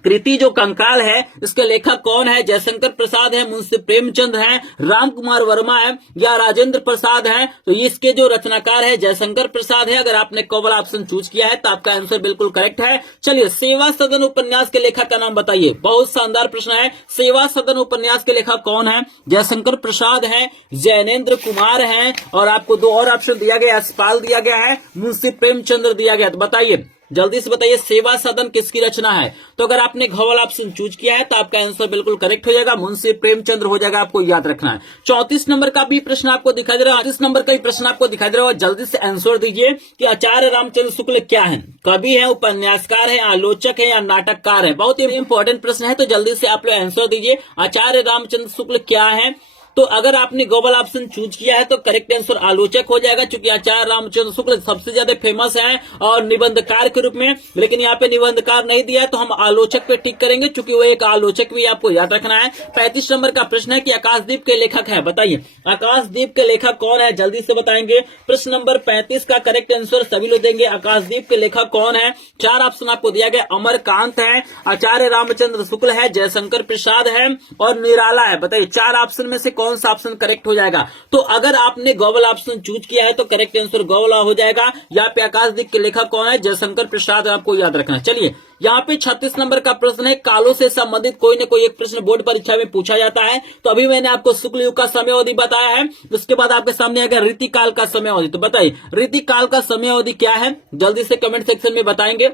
कृति जो कंकाल है इसके लेखक कौन है? जयशंकर प्रसाद है, मुंशी प्रेमचंद है, राम कुमार वर्मा है या राजेंद्र प्रसाद है? तो ये इसके जो रचनाकार है जयशंकर प्रसाद है। अगर आपने क वाला ऑप्शन चूज किया है तो आपका आंसर बिल्कुल करेक्ट है। चलिए सेवा सदन उपन्यास के लेखक का नाम बताइए। बहुत शानदार प्रश्न है। सेवा सदन उपन्यास के लेखक कौन है? जयशंकर प्रसाद है, जैनेन्द्र कुमार है और आपको दो और ऑप्शन दिया गया, यशपाल दिया गया है, मुंशी प्रेमचंद्र दिया गया। तो बताइए, जल्दी से बताइए सेवा सदन किसकी रचना है? तो अगर आपने घ वाला ऑप्शन चूज किया है तो आपका आंसर बिल्कुल करेक्ट हो जाएगा, मुंशी प्रेमचंद्र हो जाएगा। आपको याद रखना है। 34 नंबर का भी प्रश्न आपको दिखाई दे रहा है, 38 नंबर का भी प्रश्न आपको दिखाई दे रहा है। जल्दी से आंसर दीजिए कि आचार्य रामचंद्र शुक्ल क्या है? कवि है, उपन्यासकार है, आलोचक है या नाटककार है? बहुत ही इंपॉर्टेंट प्रश्न है, तो जल्दी से आप लोग आंसर दीजिए। आचार्य रामचंद्र शुक्ल क्या है? तो अगर आपने ग्लोबल ऑप्शन चूज किया है तो करेक्ट आंसर आलोचक हो जाएगा, क्योंकि आचार्य रामचंद्र शुक्ल सबसे ज्यादा फेमस है और निबंधकार के रूप में, लेकिन यहाँ पे निबंधकार नहीं दिया है तो हम आलोचक पे टिक करेंगे, क्योंकि वो एक आलोचक भी आपको याद रखना है। 35 नंबर का प्रश्न है कि आकाशदीप के लेखक है, बताइए आकाशदीप के लेखक कौन है, जल्दी से बताएंगे। प्रश्न नंबर 35 का करेक्ट आंसर सभी लोग देंगे। आकाशदीप के लेखक कौन है? 4 ऑप्शन आपको दिया गया, अमरकांत है, आचार्य रामचंद्र शुक्ल है, जयशंकर प्रसाद है और निराला है। बताइए 4 ऑप्शन में से कौन सा ऑप्शन करेक्ट हो जाएगा? तो अगर आपने ग्लोबल ऑप्शन चूज किया है तो करेक्ट आंसर ग्लोबल हो जाएगा। यहाँ पे आकाशदीप के लेखक कौन है? जयशंकर प्रसाद, आपको याद रखना। चलिए यहाँ पे 36 नंबर का प्रश्न है, कालों से संबंधित कोई न कोई एक प्रश्न बोर्ड परीक्षा में पूछा जाता है। तो अभी मैंने आपको शुक्ल युग का समय अवधि बताया है, उसके बाद आपके सामने आ गया ऋतिकाल का समय अवधि। तो बताइए ऋतिकाल का समय अवधि क्या है? जल्दी से कमेंट सेक्शन में बताएंगे।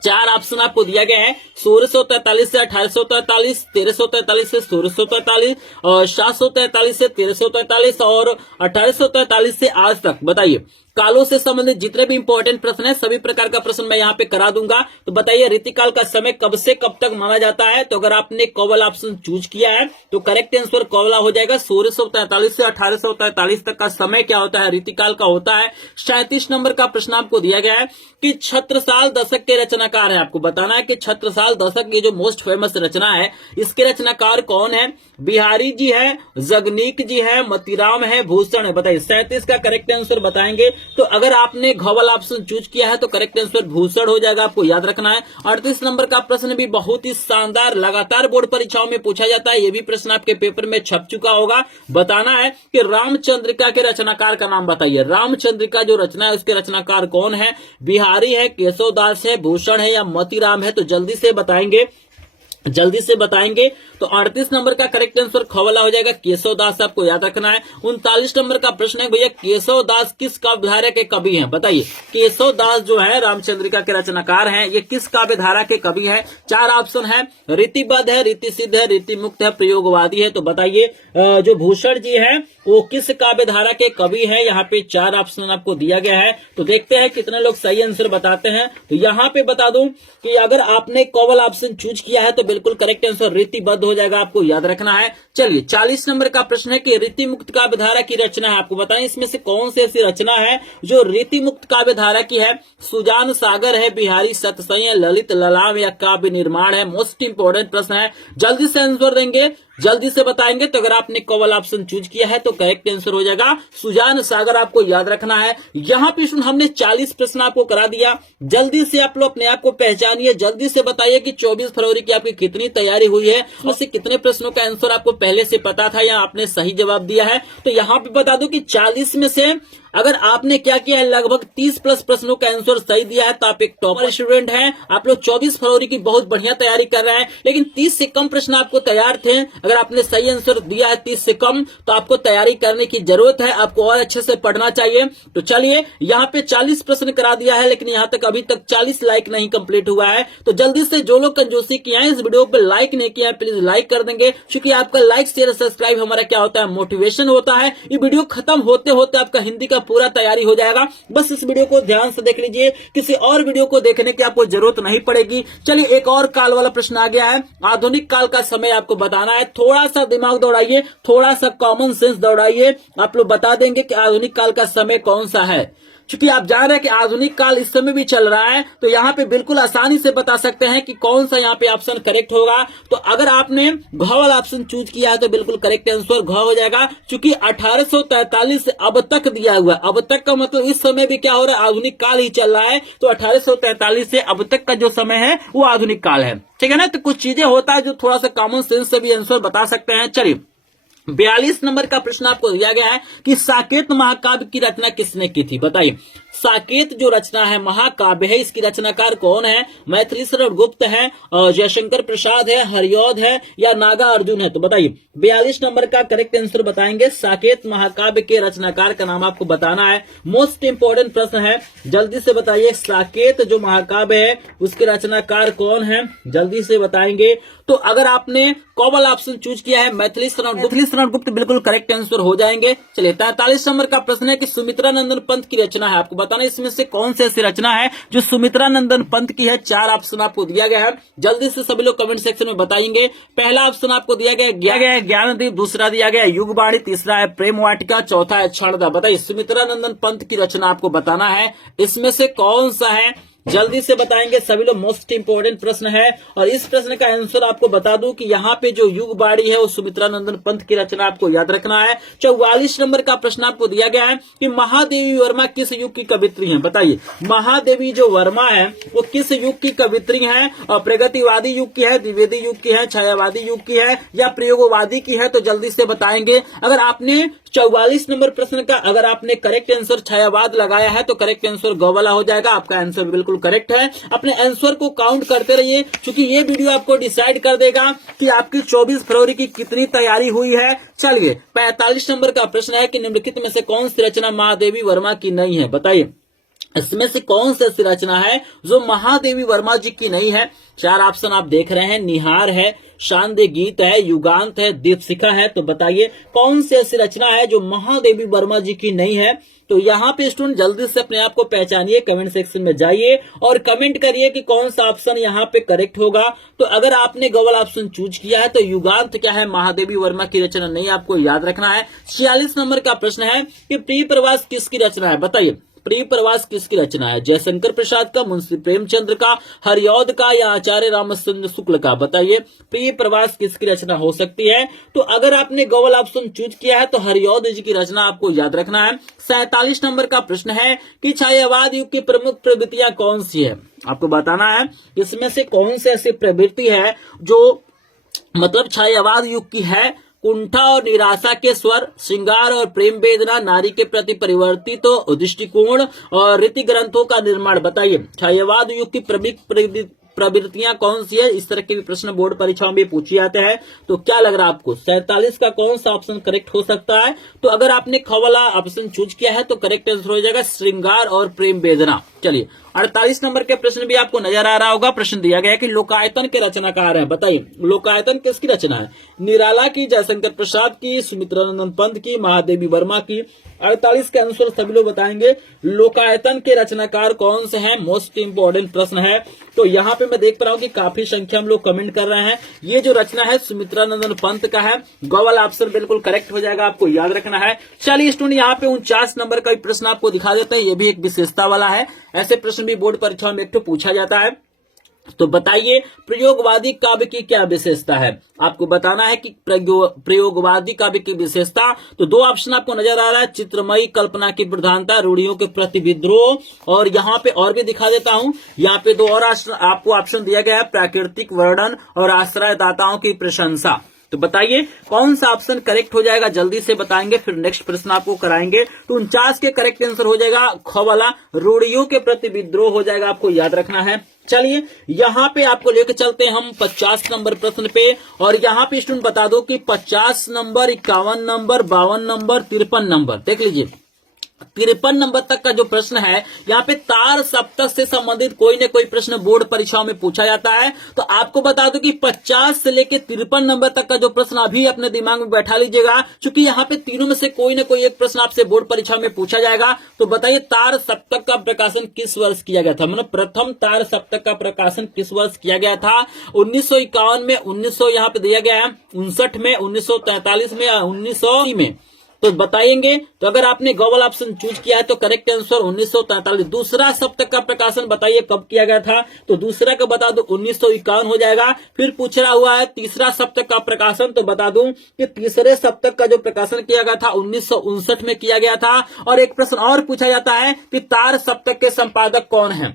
4 ऑप्शन आपको दिया गया है, 1643 से 1843, 1343 से 1643 और 743 से 1343 और 1843 से आज तक। बताइए कालों से संबंधित जितने भी इंपॉर्टेंट प्रश्न है सभी प्रकार का प्रश्न मैं यहाँ पे करा दूंगा। तो बताइए ऋतिकाल का समय कब से कब तक माना जाता है? तो अगर आपने कोवल ऑप्शन चूज किया है तो करेक्ट आंसर कोवला हो जाएगा। 1643 से 1843 तक का समय क्या होता है? ऋतिकाल का होता है। 37 नंबर का प्रश्न आपको दिया गया है कि छत्रसाल दशक के रचनाकार है। आपको बताना है कि छत्रसाल दशक ये जो मोस्ट फेमस रचना है इसके रचनाकार कौन है? बिहारी जी है, जगनीक जी है, मतीराम है, भूषण है। बताइए 37 का करेक्ट आंसर बताएंगे। तो अगर आपने ग्लोबल ऑप्शन चूज किया है तो करेक्ट आंसर भूषण हो जाएगा, आपको याद रखना है। 38 नंबर का प्रश्न भी बहुत ही शानदार, लगातार बोर्ड परीक्षाओं में पूछा जाता है, ये भी प्रश्न आपके पेपर में छप चुका होगा। बताना है कि रामचंद्रिका के रचनाकार का नाम बताइए। रामचंद्रिका जो रचना है उसके रचनाकार कौन है? बिहारी है, केशवदास है, भूषण है या मतीराम है? तो जल्दी से बताएंगे, जल्दी से बताएंगे। तो 38 नंबर का करेक्ट आंसर खवला हो जाएगा, केशवदास, आपको याद रखना है। 39 नंबर का प्रश्न है भैया केशवदास किस काव्यधारा के कवि हैं? बताइए केशवदास जो है रामचंद्रिका के रचनाकार हैं, ये किस काव्यधारा के कवि हैं? 4 ऑप्शन है, रीतिबद्ध है, रीति सिद्ध है, रीति मुक्त है, प्रयोगवादी है। तो बताइए जो भूषण जी है वो किस काव्यधारा के कवि है? यहाँ पे 4 ऑप्शन आपको दिया गया है। तो देखते हैं कितने लोग सही आंसर बताते हैं। तो यहाँ पे बता दूं कि अगर आपने कोवल ऑप्शन चूज किया है तो बिल्कुल करेक्ट आंसर रीतिबद्ध हो जाएगा, आपको याद रखना है। चलिए 40 नंबर का प्रश्न है कि रीति मुक्त काव्यधारा की रचना है, आपको बताएं इसमें से कौन सी ऐसी रचना है जो रीति मुक्त काव्यधारा की है? सुजान सागर है, बिहारी सतसई है, ललित ललाम या काव्य निर्माण है? मोस्ट इंपोर्टेंट प्रश्न है, जल्दी से आंसर देंगे, जल्दी से बताएंगे। तो अगर आपने कोवल ऑप्शन चूज किया है तो करेक्ट आंसर हो जाएगा सुजान सागर, आपको याद रखना है। यहाँ पे हमने 40 प्रश्न आपको करा दिया, जल्दी से आप लोग अपने आप को पहचानिए, जल्दी से बताइए कि 24 फरवरी की आपकी कितनी तैयारी हुई है, उसमें कितने प्रश्नों का आंसर आपको पहले से पता था या आपने सही जवाब दिया है। तो यहाँ पे बता दूं कि 40 में से अगर आपने क्या किया है, लगभग 30 प्लस प्रश्नों का आंसर सही दिया है तो आप एक टॉपर स्टूडेंट हैं। आप लोग 24 फरवरी की बहुत बढ़िया तैयारी कर रहे हैं, लेकिन 30 से कम प्रश्न आपको तैयार थे। अगर आपने सही आंसर दिया है 30 से कम तो आपको तैयारी करने की जरूरत है, आपको और अच्छे से पढ़ना चाहिए। तो चलिए यहाँ पे 40 प्रश्न करा दिया है, लेकिन यहाँ तक अभी तक 40 लाइक नहीं कंप्लीट हुआ है। तो जल्दी से जो लोग कंजूसी किया है इस वीडियो पर लाइक नहीं किया है प्लीज लाइक कर देंगे, क्योंकि आपका लाइक शेयर सब्सक्राइब हमारा क्या होता है, मोटिवेशन होता है। ये वीडियो खत्म होते होते आपका हिंदी का पूरा तैयारी हो जाएगा। बस इस वीडियो को ध्यान से देख लीजिए, किसी और वीडियो को देखने की आपको जरूरत नहीं पड़ेगी। चलिए एक और काल वाला प्रश्न आ गया है, आधुनिक काल का समय आपको बताना है। थोड़ा सा दिमाग दौड़ाइए, थोड़ा सा कॉमन सेंस दौड़ाइए, आप लोग बता देंगे कि आधुनिक काल का समय कौन सा है। क्योंकि आप जान रहे हैं कि आधुनिक काल इस समय भी चल रहा है, तो यहाँ पे बिल्कुल आसानी से बता सकते हैं कि कौन सा यहाँ पे ऑप्शन करेक्ट होगा। तो अगर आपने घ वाला ऑप्शन चूज किया है तो बिल्कुल करेक्ट आंसर घ हो जाएगा, क्योंकि 1843 से अब तक दिया हुआ है। अब तक का मतलब इस समय भी क्या हो रहा है, आधुनिक काल ही चल रहा है। तो 1843 से अब तक का जो समय है वो आधुनिक काल है, ठीक है ना। तो कुछ चीजें होता है जो थोड़ा सा कॉमन सेंस से भी आंसर बता सकते हैं। चलिए 42 नंबर का प्रश्न आपको दिया गया है कि साकेत महाकाव्य की रचना किसने की थी? बताइए साकेत जो रचना है महाकाव्य है, इसकी रचनाकार कौन है? मैथिली शरण गुप्त है, जयशंकर प्रसाद है, हरिऔध है या नागा अर्जुन है? तो बताइए 42 नंबर का करेक्ट आंसर बताएंगे। साकेत महाकाव्य के रचनाकार का नाम आपको बताना है, मोस्ट इंपोर्टेंट प्रश्न है, जल्दी से बताइए साकेत जो महाकाव्य है उसके रचनाकार कौन है, जल्दी से बताएंगे। तो अगर आपने कोवल ऑप्शन चूज किया है मैथिली शरण गुप्त बिल्कुल करेक्ट आंसर हो जाएंगे। चलिए 43 नंबर का प्रश्न है कि सुमित्रा नंदन पंत की रचना है, आपको बताना इसमें से कौन सी ऐसी रचना है जो सुमित्रा नंदन पंत की है। 4 ऑप्शन आपको दिया गया है, जल्दी से सभी लोग कमेंट सेक्शन में बताएंगे। पहला ऑप्शन आपको दिया गया है ज्ञानदीप, दूसरा दिया गया है युगवाणी, तीसरा है प्रेम वाटिका, चौथा है क्षणदा। बताइए सुमित्रा नंदन पंत की रचना आपको बताना है, इसमें से कौन सा है, जल्दी से बताएंगे सभी लोग। मोस्ट इंपोर्टेंट प्रश्न है और इस प्रश्न का आंसर आपको बता दूं कि यहाँ पे जो युगवाणी है वो सुमित्रा नंदन पंत की रचना आपको याद रखना है। 44 नंबर का प्रश्न आपको दिया गया है कि महादेवी वर्मा किस युग की कवित्री हैं। बताइए महादेवी जो वर्मा है वो किस युग की कवित्री है, और प्रगतिवादी युग की है, द्विवेदी युग की है, छायावादी युग की है या प्रयोगवादी की है, तो जल्दी से बताएंगे। अगर आपने 44 नंबर प्रश्न का अगर आपने करेक्ट आंसर छायावाद लगाया है तो करेक्ट आंसर गौ वाला हो जाएगा। आपका आंसर बिल्कुल करेक्ट है। अपने आंसर को काउंट करते रहिए क्योंकि ये वीडियो आपको डिसाइड कर देगा कि आपकी 24 फरवरी की कितनी तैयारी हुई है। चलिए 45 नंबर का प्रश्न है कि निम्नलिखित में से कौन सी रचना महादेवी वर्मा की नहीं है। बताइए इसमें से कौन सी ऐसी रचना है जो महादेवी वर्मा जी की नहीं है। 4 ऑप्शन आप देख रहे हैं, निहार है, शांति गीत है, युगांत है, दीपशिखा है। तो बताइए कौन सी ऐसी रचना है जो महादेवी वर्मा जी की नहीं है। तो यहाँ पे स्टूडेंट जल्दी से अपने आप को पहचानिए, कमेंट सेक्शन में जाइए और कमेंट करिए कि कौन सा ऑप्शन यहाँ पे करेक्ट होगा। तो अगर आपने गलत ऑप्शन चूज किया है तो युगांत क्या है, महादेवी वर्मा की रचना नहीं, आपको याद रखना है। 46 नंबर का प्रश्न है कि प्रिय प्रवास किसकी रचना है। बताइए प्रिय प्रवास किसकी रचना है, जयशंकर प्रसाद का, मुंशी प्रेमचंद्र का, हरिऔध का या आचार्य रामचंद्र शुक्ल का। बताइए प्रिय प्रवास किसकी रचना हो सकती है। तो अगर आपने गलत ऑप्शन चूज किया है तो हरिऔध जी की रचना आपको याद रखना है। 47 नंबर का प्रश्न है कि छायावाद युग की प्रमुख प्रवृत्तियां कौन सी है। आपको बताना है इसमें से कौन सी ऐसी प्रवृत्ति है जो मतलब छायावाद युग की है। कुंठा और निराशा के स्वर, श्रृंगार और प्रेम वेदना, नारी के प्रति परिवर्तित तो दृष्टिकोण और रीति ग्रंथों का निर्माण। बताइए छायावाद युग की प्रमुख प्रवृत्तियां कौन सी है। इस तरह के भी प्रश्न बोर्ड परीक्षाओं में पूछे जाते हैं। तो क्या लग रहा है आपको 47 का कौन सा ऑप्शन करेक्ट हो सकता है। तो अगर आपने ख वाला ऑप्शन चूज किया है तो करेक्ट आंसर हो जाएगा श्रृंगार और प्रेम वेदना। चलिए 48 नंबर के प्रश्न भी आपको नजर आ रहा होगा। प्रश्न दिया गया है कि लोकायतन के रचनाकार है। बताइए लोकायतन किसकी रचना है, निराला की, जयशंकर प्रसाद की, सुमित्रा नंदन पंत की, महादेवी वर्मा की। 48 के आंसर सभी लोग बताएंगे। लोकायतन के रचनाकार कौन से हैं, मोस्ट इंपोर्टेंट प्रश्न है। तो यहाँ पे मैं देख पा रहा हूँ कि काफी संख्या में लोग कमेंट कर रहे हैं। ये जो रचना है सुमित्रा नंदन पंत का है। ग वाला ऑप्शन बिल्कुल करेक्ट हो जाएगा, आपको याद रखना है। चलिए स्टूडेंट यहाँ पे 49 नंबर का प्रश्न आपको दिखा देते हैं। ये भी एक विशेषता वाला है, ऐसे प्रश्न भी बोर्ड परीक्षाओं में एक तो पूछा जाता है। तो बताइए प्रयोगवादी काव्य की क्या विशेषता है। आपको बताना है कि प्रयोगवादी काव्य की विशेषता। तो 2 ऑप्शन आपको नजर आ रहा है, चित्रमयी कल्पना की प्रधानता, रूढ़ियों के प्रति विद्रोह, और यहाँ पे और भी दिखा देता हूं। यहाँ पे 2 और आपको ऑप्शन दिया गया है, प्राकृतिक वर्णन और आश्रयदाताओं की प्रशंसा। तो बताइए कौन सा ऑप्शन करेक्ट हो जाएगा, जल्दी से बताएंगे, फिर नेक्स्ट प्रश्न आपको कराएंगे। तो 49 के करेक्ट आंसर हो जाएगा ख वाला, रूढ़ियों के प्रति विद्रोह हो जाएगा, आपको याद रखना है। चलिए यहाँ पे आपको लेकर चलते हैं हम 50 नंबर प्रश्न पे। और यहाँ पे स्टूडेंट बता दो कि 50 नंबर, 51 नंबर, 52 नंबर, 53 नंबर, देख लीजिए 53 नंबर तक का जो प्रश्न है यहाँ पे तार सप्तक से संबंधित कोई न कोई प्रश्न बोर्ड परीक्षाओं में पूछा जाता है। तो आपको बता दूं कि 50 से लेके 53 नंबर तक का जो प्रश्न अभी अपने दिमाग में बैठा लीजिएगा, क्योंकि यहाँ पे तीनों में से कोई न कोई एक प्रश्न आपसे बोर्ड परीक्षा में पूछा जाएगा। तो बताइए तार सप्तक का प्रकाशन किस वर्ष किया गया था, मतलब प्रथम तार सप्तक का प्रकाशन किस वर्ष किया गया था। 1951 में, 1900 यहाँ पे दिया गया है, 59 में, 1943 में, 1900 में। तो बताएंगे। तो अगर आपने गलत ऑप्शन चूज किया है तो करेक्ट आंसर 1943। दूसरा सप्तक का प्रकाशन बताइए कब किया गया था। तो दूसरा का बता दो 1951 हो जाएगा। फिर पूछ रहा हुआ है तीसरा सप्तक का प्रकाशन, तो बता दूं कि तीसरे सप्तक का जो प्रकाशन किया गया था 1959 में किया गया था। और एक प्रश्न और पूछा जाता है कि तार सप्तक के संपादक कौन है,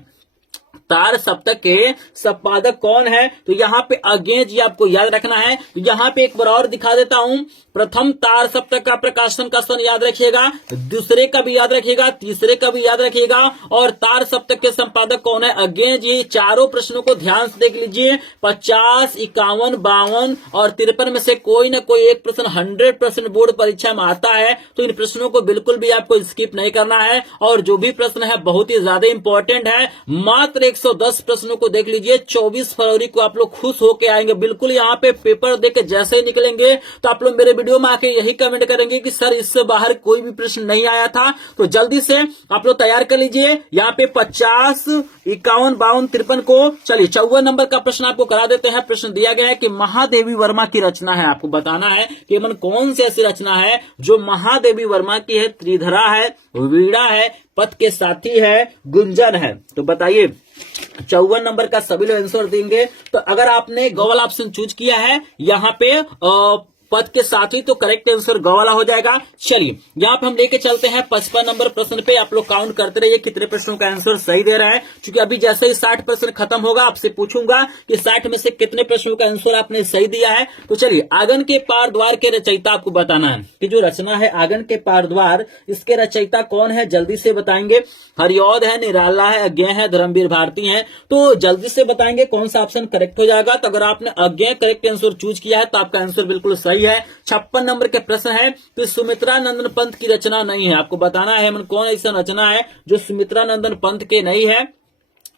तार सप्तक के संपादक कौन है। तो यहाँ पे अगेन जी आपको याद रखना है। तो यहाँ पे एक बार और दिखा देता हूं, प्रथम तार सप्तक का प्रकाशन का सन याद रखिएगा, दूसरे का भी याद रखिएगा, तीसरे का भी याद रखिएगा, और तार सप्तक के संपादक कौन है। अगेन जी चारों प्रश्नों को ध्यान से देख लीजिए। 50, 51, 52 और 53 में से कोई ना कोई एक प्रश्न 100% बोर्ड परीक्षा में आता है। तो इन प्रश्नों को बिल्कुल भी आपको स्किप नहीं करना है। और जो भी प्रश्न है बहुत ही ज्यादा इंपॉर्टेंट है। मात्र मात्र 110 प्रश्नों को देख लीजिए। 24 फरवरी को आप लोग खुश होके आएंगे। बिल्कुल यहाँ पे पेपर देख के जैसे ही निकलेंगे तो आप लोग मेरे वीडियो में आके यही कमेंट करेंगे कि सर इससे बाहर कोई भी प्रश्न नहीं आया था। तो जल्दी से आप लोग तैयार कर लीजिए। यहाँ पे 50, 51, 52, 53 को चलिए 54 नंबर का प्रश्न आपको करा देते हैं। प्रश्न दिया गया है कि महादेवी वर्मा की रचना है। आपको बताना है कि मन कौन सी ऐसी रचना है जो महादेवी वर्मा की है। त्रिधरा है, वीणा है, पथ के साथी है, गुंजन है। तो बताइए 54 नंबर का सभी लोग आंसर देंगे। तो अगर आपने गॉगल ऑप्शन चूज किया है यहाँ पे पद के साथ ही तो करेक्ट आंसर ग वाला हो जाएगा। चलिए यहाँ पे हम लेके चलते हैं 55 नंबर प्रश्न पे। आप लोग काउंट करते रहिए कितने प्रश्नों का आंसर सही दे रहा है, क्योंकि अभी जैसे ही 60 प्रश्न खत्म होगा आपसे पूछूंगा कि 60 में से कितने प्रश्नों का आंसर आपने सही दिया है। तो चलिए, आंगन के पार द्वार के रचयिता आपको बताना है कि जो रचना है आंगन के पार द्वार, इसके रचयिता कौन है, जल्दी से बताएंगे। हरिऔध है, निराला है, अज्ञेय है, धर्मवीर भारती है। तो जल्दी से बताएंगे कौन सा ऑप्शन करेक्ट हो जाएगा। तो अगर आपने अज्ञेय करेक्ट आंसर चूज किया है तो आपका आंसर बिल्कुल सही है। 56 नंबर के प्रश्न है तो सुमित्रा नंदन पंत की रचना नहीं है। आपको बताना है कौन ऐसा रचना है जो सुमित्रा नंदन पंत के नहीं है।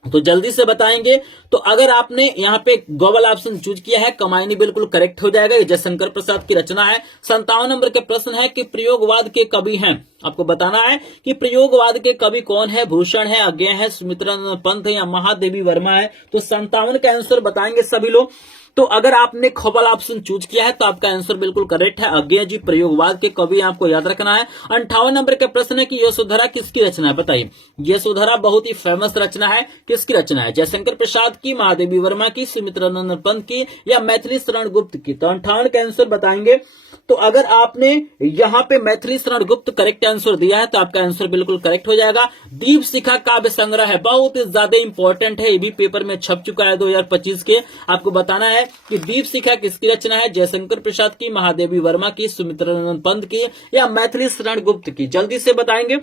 तो जल्दी से बताएंगे। तो अगर आपने यहाँ पे गॉगल ऑप्शन चूज किया है, कमायनी बिल्कुल करेक्ट हो जाएगा। ये जयशंकर प्रसाद की रचना है। 57 नंबर के प्रश्न है कि प्रयोगवाद के कवि हैं। आपको बताना है कि प्रयोगवाद के कवि कौन है। भूषण है, अज्ञेय है, सुमित्रा नंदन पंत है या महादेवी वर्मा है। तो 57 का आंसर बताएंगे सभी लोग। तो अगर आपने गॉगल ऑप्शन चूज किया है तो आपका आंसर बिल्कुल करेक्ट है। अज्ञेय जी प्रयोगवाद के कवि आपको याद रखना है। 58 नंबर का प्रश्न है कि यशोधरा किसकी रचना है। बताइए, यशोधरा बहुत ही फेमस रचना है। किसकी रचना है? जयशंकर प्रसाद की, महादेवी वर्मा की, सुमित्रा नंदन पंत की या मैथिली शरण गुप्त की। तो 58 का आंसर बताएंगे। तो अगर आपने यहाँ पे मैथिली शरण गुप्त करेक्ट आंसर दिया है तो आपका आंसर बिल्कुल करेक्ट हो जाएगा। दीप शिखा काव्य संग्रह है, बहुत ही ज्यादा इंपॉर्टेंट है। ये भी पेपर में छप चुका है 2025 के। आपको बताना है कि दीप शिखा किसकी रचना है। जयशंकर प्रसाद की, महादेवी वर्मा की, सुमित्रा नंदन पंत की या मैथिली शरण गुप्त की। जल्दी से बताएंगे।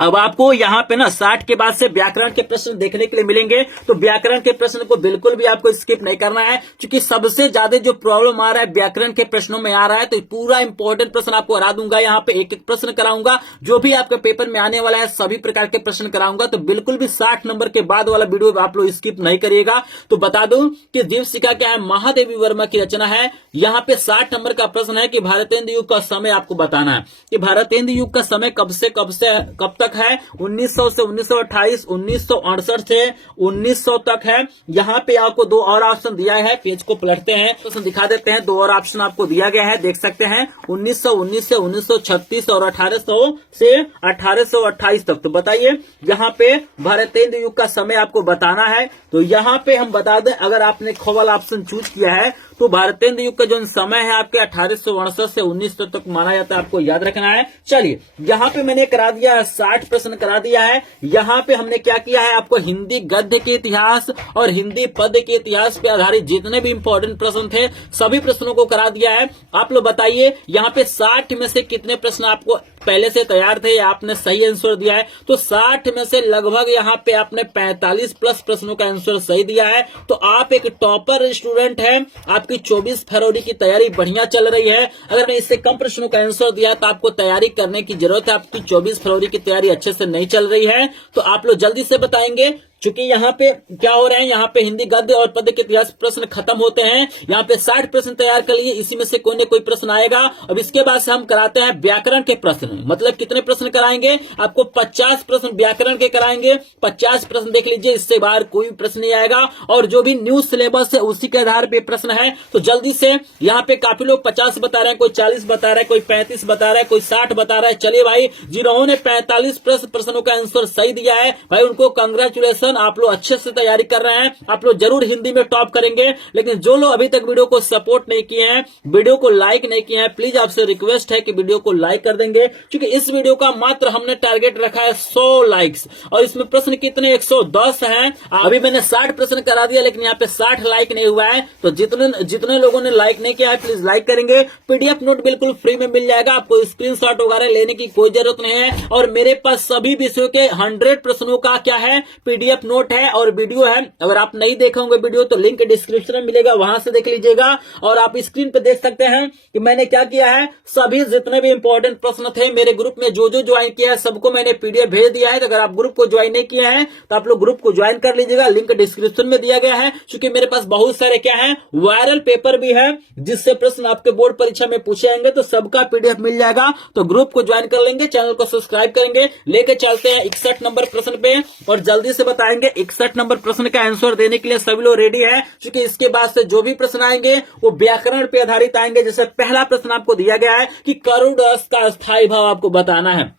अब आपको यहाँ पे ना 60 के बाद से व्याकरण के प्रश्न देखने के लिए मिलेंगे। तो व्याकरण के प्रश्न को बिल्कुल भी आपको स्किप नहीं करना है, क्योंकि सबसे ज्यादा जो प्रॉब्लम आ रहा है व्याकरण के प्रश्नों में आ रहा है। तो पूरा इंपॉर्टेंट प्रश्न आपको हरा दूंगा। यहाँ पे एक एक प्रश्न कराऊंगा, जो भी आपके पेपर में आने वाला है सभी प्रकार के प्रश्न कराऊंगा। तो बिल्कुल भी 60 नंबर के बाद वाला वीडियो आप लोग स्किप नहीं करिएगा। तो बता दूं कि दीप शिखा क्या है, महादेवी वर्मा की रचना है। यहाँ पे 60 नंबर का प्रश्न है कि भारतेंदु युग का समय आपको बताना है कि भारतेंदु युग का समय कब से कब तक है। 1900 से 1928, 1968 से 1900 तक है। यहाँ पे आपको दो और ऑप्शन दिया है। पेज को पलटते हैं, प्रश्न दिखा देते हैं। दो और ऑप्शन आपको दिया गया है, देख सकते हैं। 1919 से 1936 और 1800 से 1828 तक। तो बताइए यहाँ पे भारतेंदु युग का समय आपको बताना है। तो यहाँ पे हम बता दें, अगर आपने गॉगल ऑप्शन चूज किया है तो भारतेंदु युग का जो समय है आपके 1868 से 1900 तक माना जाता है। आपको याद रखना है। चलिए, यहाँ पे मैंने करा दिया है 60 प्रश्न करा दिया है। यहाँ पे हमने क्या किया है, आपको हिंदी गद्य के इतिहास और हिंदी पद्य के इतिहास पे आधारित जितने भी इंपॉर्टेंट प्रश्न थे सभी प्रश्नों को करा दिया है। आप लोग बताइए यहाँ पे 60 में से कितने प्रश्न आपको पहले से तैयार थे या आपने सही आंसर दिया है। तो 60 में से लगभग यहाँ पे आपने 45 प्लस प्रश्नों का आंसर सही दिया है। तो आप एक टॉपर स्टूडेंट हैं। आपकी 24 फरवरी की तैयारी बढ़िया चल रही है। अगर मैं इससे कम प्रश्नों का आंसर दिया तो आपको तैयारी करने की जरूरत है। आपकी 24 फरवरी की तैयारी अच्छे से नहीं चल रही है। तो आप लोग जल्दी से बताएंगे, क्योंकि यहाँ पे क्या हो रहा है, यहाँ पे हिंदी गद्य और पद्य के इतिहास प्रश्न खत्म होते हैं। यहाँ पे 60 प्रश्न तैयार कर लिए, इसी में से कोई न कोई प्रश्न आएगा। अब इसके बाद से हम कराते हैं व्याकरण के प्रश्न। मतलब कितने प्रश्न कराएंगे, आपको 50 प्रश्न व्याकरण के कराएंगे। 50 प्रश्न देख लीजिए, इससे बाहर कोई प्रश्न नहीं आएगा। और जो भी न्यू सिलेबस है उसी के आधार पे प्रश्न है। तो जल्दी से, यहाँ पे काफी लोग 50 बता रहे हैं, कोई 40 बता रहा है, कोई 35 बता रहा है, कोई 60 बता रहा है। चलिए भाई, जिन्होंने 45 प्रश्नों का आंसर सही दिया है भाई, उनको कंग्रेचुलेशन। आप लोग अच्छे से तैयारी कर रहे हैं। आप लोग जरूर हिंदी में टॉप करेंगे। लेकिन जो लोग अभी तक वीडियो को सपोर्ट नहीं किए हैं, वीडियो को लाइक नहीं किए हैं, प्लीज आपसे रिक्वेस्ट है कि वीडियो को लाइक कर देंगे, क्योंकि इस वीडियो का मात्र हमने टारगेट रखा है 100 लाइक्स। और इसमें प्रश्न कितने 110 हैं। अभी मैंने 60 प्रश्न करा दिया, लेकिन यहाँ पे 60 लाइक नहीं हुआ है। तो जितने लोगों ने लाइक नहीं किया है प्लीज लाइक करेंगे। पीडीएफ नोट बिल्कुल फ्री में मिल जाएगा, आपको स्क्रीनशॉट वगैरह लेने की कोई जरूरत नहीं है। और मेरे पास सभी विषयों के 100 प्रश्नों का क्या है, पीडीएफ PDF नोट है और वीडियो है। अगर आप नहीं देखे होंगे वीडियो तो लिंक डिस्क्रिप्शन में मिलेगा, वहां से देख लीजिएगा। और आप स्क्रीन पे देख सकते हैं कि मैंने क्या किया है, सभी जितने भी इंपॉर्टेंट प्रश्न थे मेरे ग्रुप में जो ज्वाइन किया है सबको मैंने PDF भेज दिया है। तो अगर आप ग्रुप को ज्वाइन नहीं किया है तो आप लोग ग्रुप को ज्वाइन कर लीजिएगा, लिंक डिस्क्रिप्शन में दिया गया है। क्योंकि मेरे पास बहुत सारे क्या है, वायरल पेपर भी है जिससे प्रश्न आपके बोर्ड परीक्षा में पूछे जाएंगे, तो सबका PDF मिल जाएगा। तो ग्रुप को ज्वाइन कर लेंगे, चैनल को सब्सक्राइब करेंगे। लेके चलते हैं 61 नंबर प्रश्न पे और जल्दी से बताएंगे 61 नंबर प्रश्न का आंसर देने के लिए सभी लोग रेडी है। क्योंकि इसके बाद से जो भी प्रश्न आएंगे वो व्याकरण पे आधारित आएंगे। जैसे पहला प्रश्न आपको दिया गया है कि करुण रस का स्थायी भाव आपको बताना है।